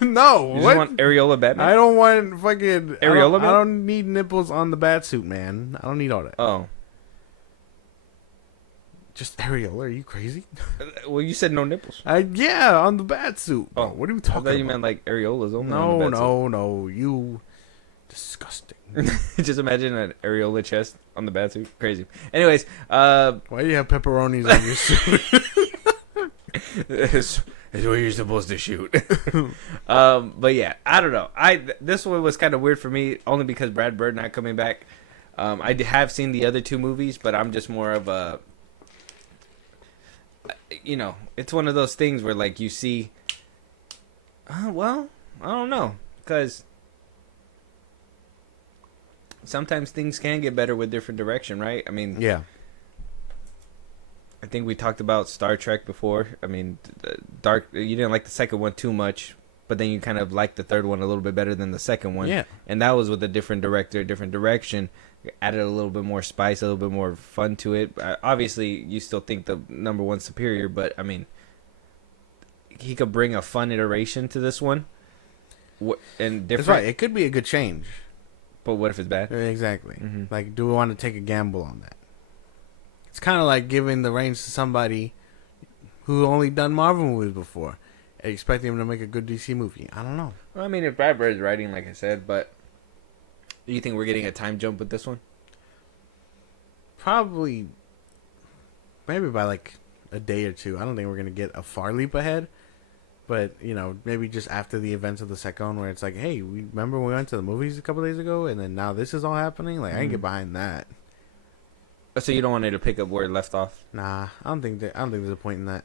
No. You what? just want Areola Batman? I don't want fucking Areola I don't need nipples on the Batsuit, man. I don't need all that. Oh. Just Areola? Are you crazy? Well, you said no nipples. Yeah, on the Batsuit. Oh, What are you talking I thought you about? meant like areolas only. on the batsuit. No. You disgusting. Just imagine an areola chest on the batsuit. Crazy. Anyways, why do you have pepperonis on your suit? it's where you're supposed to shoot. But yeah, I don't know. This one was kind of weird for me, only because Brad Bird not coming back. I have seen the other 2 movies, but I'm just more of a, it's one of those things where like you see. Well, I don't know, because sometimes things can get better with different direction, right? I mean, Yeah. I think we talked about Star Trek before. I mean, you didn't like the second one too much, but then you kind of liked the third one a little bit better than the second one. Yeah. And that was with a different director, different direction. Added a little bit more spice, a little bit more fun to it. Obviously, you still think the number one's superior, but I mean, he could bring a fun iteration to this one. And different. That's right. It could be a good change. But what if it's bad? Exactly. Mm-hmm. Like, do we want to take a gamble on that? It's kind of like giving the reins to somebody who only done Marvel movies before, expecting him to make a good DC movie. I don't know. Well, I mean, if Brad Bird's writing, like I said, but do you think we're getting a time jump with this one? Probably, maybe by like a day or 2. I don't think we're going to get a far leap ahead. But, maybe just after the events of the second one where it's like, hey, remember when we went to the movies a couple days ago and then now this is all happening? Like, I can get behind that. So you don't want it to pick up where it left off? Nah, I don't think there's a point in that.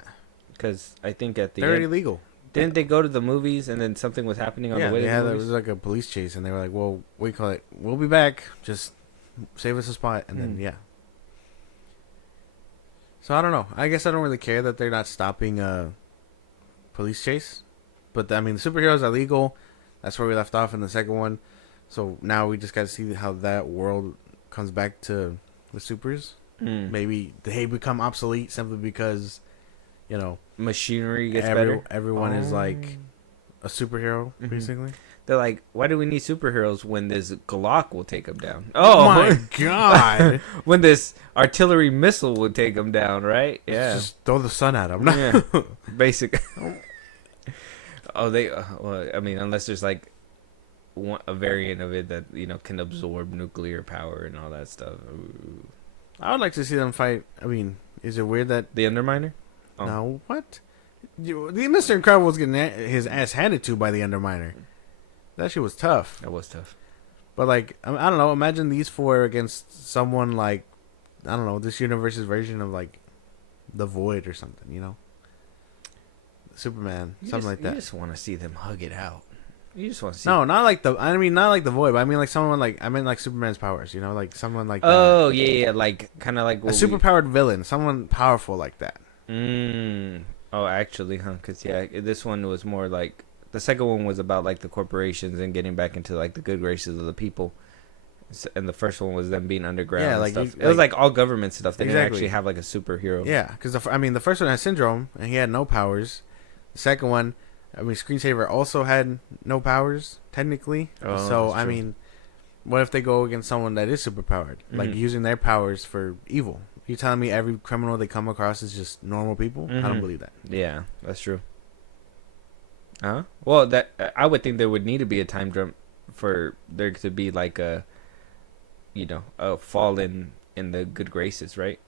Because I think at the They're end, illegal. Didn't they go to the movies and then something was happening on the way to the there movies? was like a police chase and they were like, well, we call it, we'll be back. Just save us a spot. And then, yeah. So I don't know. I guess I don't really care that they're not stopping a police chase. But, I mean, the superheroes are legal. That's where we left off in the second one. So now we just got to see how that world comes back to the supers. Maybe they become obsolete simply because, you know, machinery gets better. Everyone is like a superhero, basically. They're like, why do we need superheroes when this Glock will take them down? Oh my god! When this artillery missile will take them down, right? Yeah. Just throw the sun at them. Yeah. Basic. Well, I mean, unless there's like a variant of it that, you know, can absorb nuclear power and all that stuff. Ooh. I would like to see them fight. I mean, is it weird that the Underminer? Oh. No, what? The Mr. Incredible was getting his ass handed to by the Underminer. That shit was tough. That was tough. But like, I don't know. Imagine these four against someone like, I don't know, this universe's version of like the Void or something. You know, Superman, something like that. You just want to see them hug it out. You just want to see. No, not like the. I mean, not like the Void. But I mean, like someone like. I mean, like Superman's powers. You know, like someone like. Oh that. Yeah, like kind of like a superpowered villain, someone powerful like that. Oh, actually, huh? Because yeah, this one was more like. The second one was about like the corporations and getting back into like the good graces of the people, and the first one was them being underground. Yeah, like stuff. It was like all government stuff. They didn't actually have like a superhero. Yeah, because the first one had Syndrome and he had no powers. The second one, I mean, Screensaver also had no powers technically. So I mean, what if they go against someone that is superpowered, like using their powers for evil? You telling me every criminal they come across is just normal people? I don't believe that. Yeah, that's true. Well, that I would think there would need to be a time jump for there to be like a, you know, a fall in the good graces, right?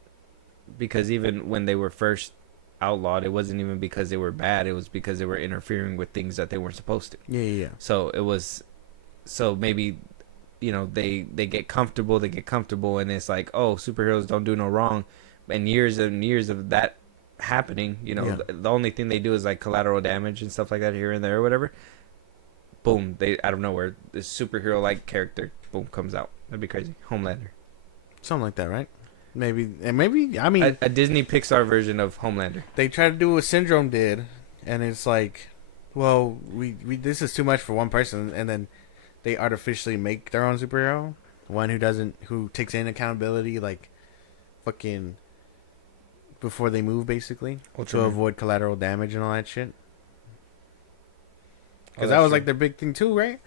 Because even when they were first outlawed, it wasn't even because they were bad. It was because they were interfering with things that they weren't supposed to. Yeah. So it was, so maybe, you know, they get comfortable, and it's like, oh, superheroes don't do no wrong, and years of that happening, you know, the only thing they do is like collateral damage and stuff like that here and there or whatever. Boom, they out of nowhere, this superhero like character, boom, comes out. That'd be crazy. Homelander, something like that, right? Maybe I mean a Disney Pixar version of Homelander. They tried to do what Syndrome did, and it's like, well, we this is too much for one person, and then they artificially make their own superhero, one who takes in accountability, like fucking. Before they move, basically, to avoid collateral damage and all that shit. Because that was like their big thing too, right?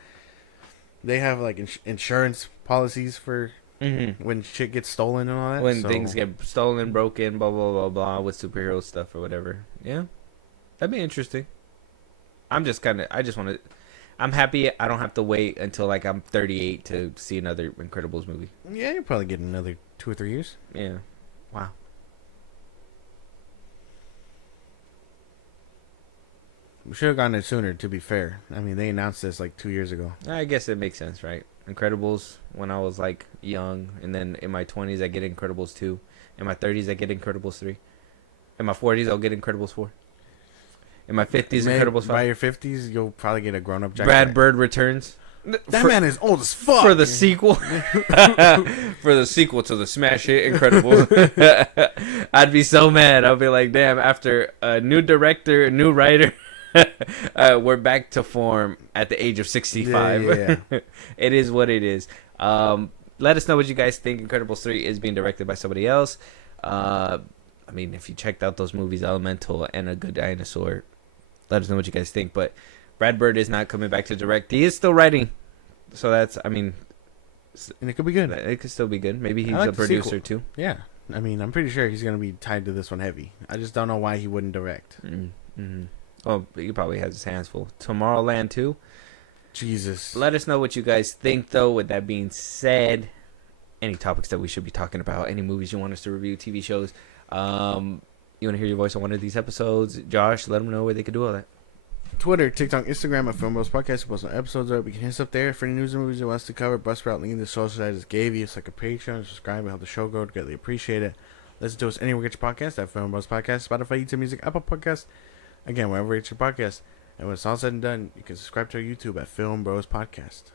They have like insurance policies for when shit gets stolen and all that. When things get stolen, broken, blah blah blah blah, with superhero stuff or whatever. Yeah, that'd be interesting. I'm happy I don't have to wait until like I'm 38 to see another Incredibles movie. Yeah, you'll probably get another 2 or 3 years. Yeah. Wow. We should have gotten it sooner, to be fair. I mean, they announced this like 2 years ago. I guess it makes sense, right? Incredibles when I was like young, and then in my 20s I get Incredibles 2. In my 30s I get Incredibles 3. In my 40s I'll get Incredibles 4. In my 50s Incredibles 5. By your 50s you'll probably get a grown-up Jack Brad Bird returns. That man is old as fuck. For the sequel. For the sequel to the smash hit Incredibles. I'd be so mad. I'll be like, damn, after a new director, a new writer, we're back to form at the age of 65. Yeah. It is what it is. Let us know what you guys think. Incredibles 3 is being directed by somebody else. I mean, if you checked out those movies, Elemental and A Good Dinosaur, let us know what you guys think. But Brad Bird is not coming back to direct. He is still writing. So that's, I mean... And it could be good. It could still be good. Maybe he's a producer too. Yeah. I mean, I'm pretty sure he's going to be tied to this one heavy. I just don't know why he wouldn't direct. Mm-hmm. Well, he probably has his hands full. Tomorrowland 2. Jesus. Let us know what you guys think, though. With that being said, any topics that we should be talking about, any movies you want us to review, TV shows. You want to hear your voice on one of these episodes, Josh, let them know where they could do all that. Twitter, TikTok, Instagram at FilmBros Podcast. We post on episodes up. You can hit us up there for any news and movies you want us to cover. Bus route, link in the social site I just gave you. It's like a Patreon. Subscribe and help the show grow. Greatly appreciate it. Listen to us anywhere you get your podcast at FilmBros Podcast, Spotify, YouTube Music, Apple Podcasts. Again, wherever you get your podcast. And when it's all said and done, you can subscribe to our YouTube at FilmBros Podcast.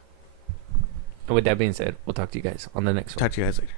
And with that being said, we'll talk to you guys on the next one. Talk to you guys later.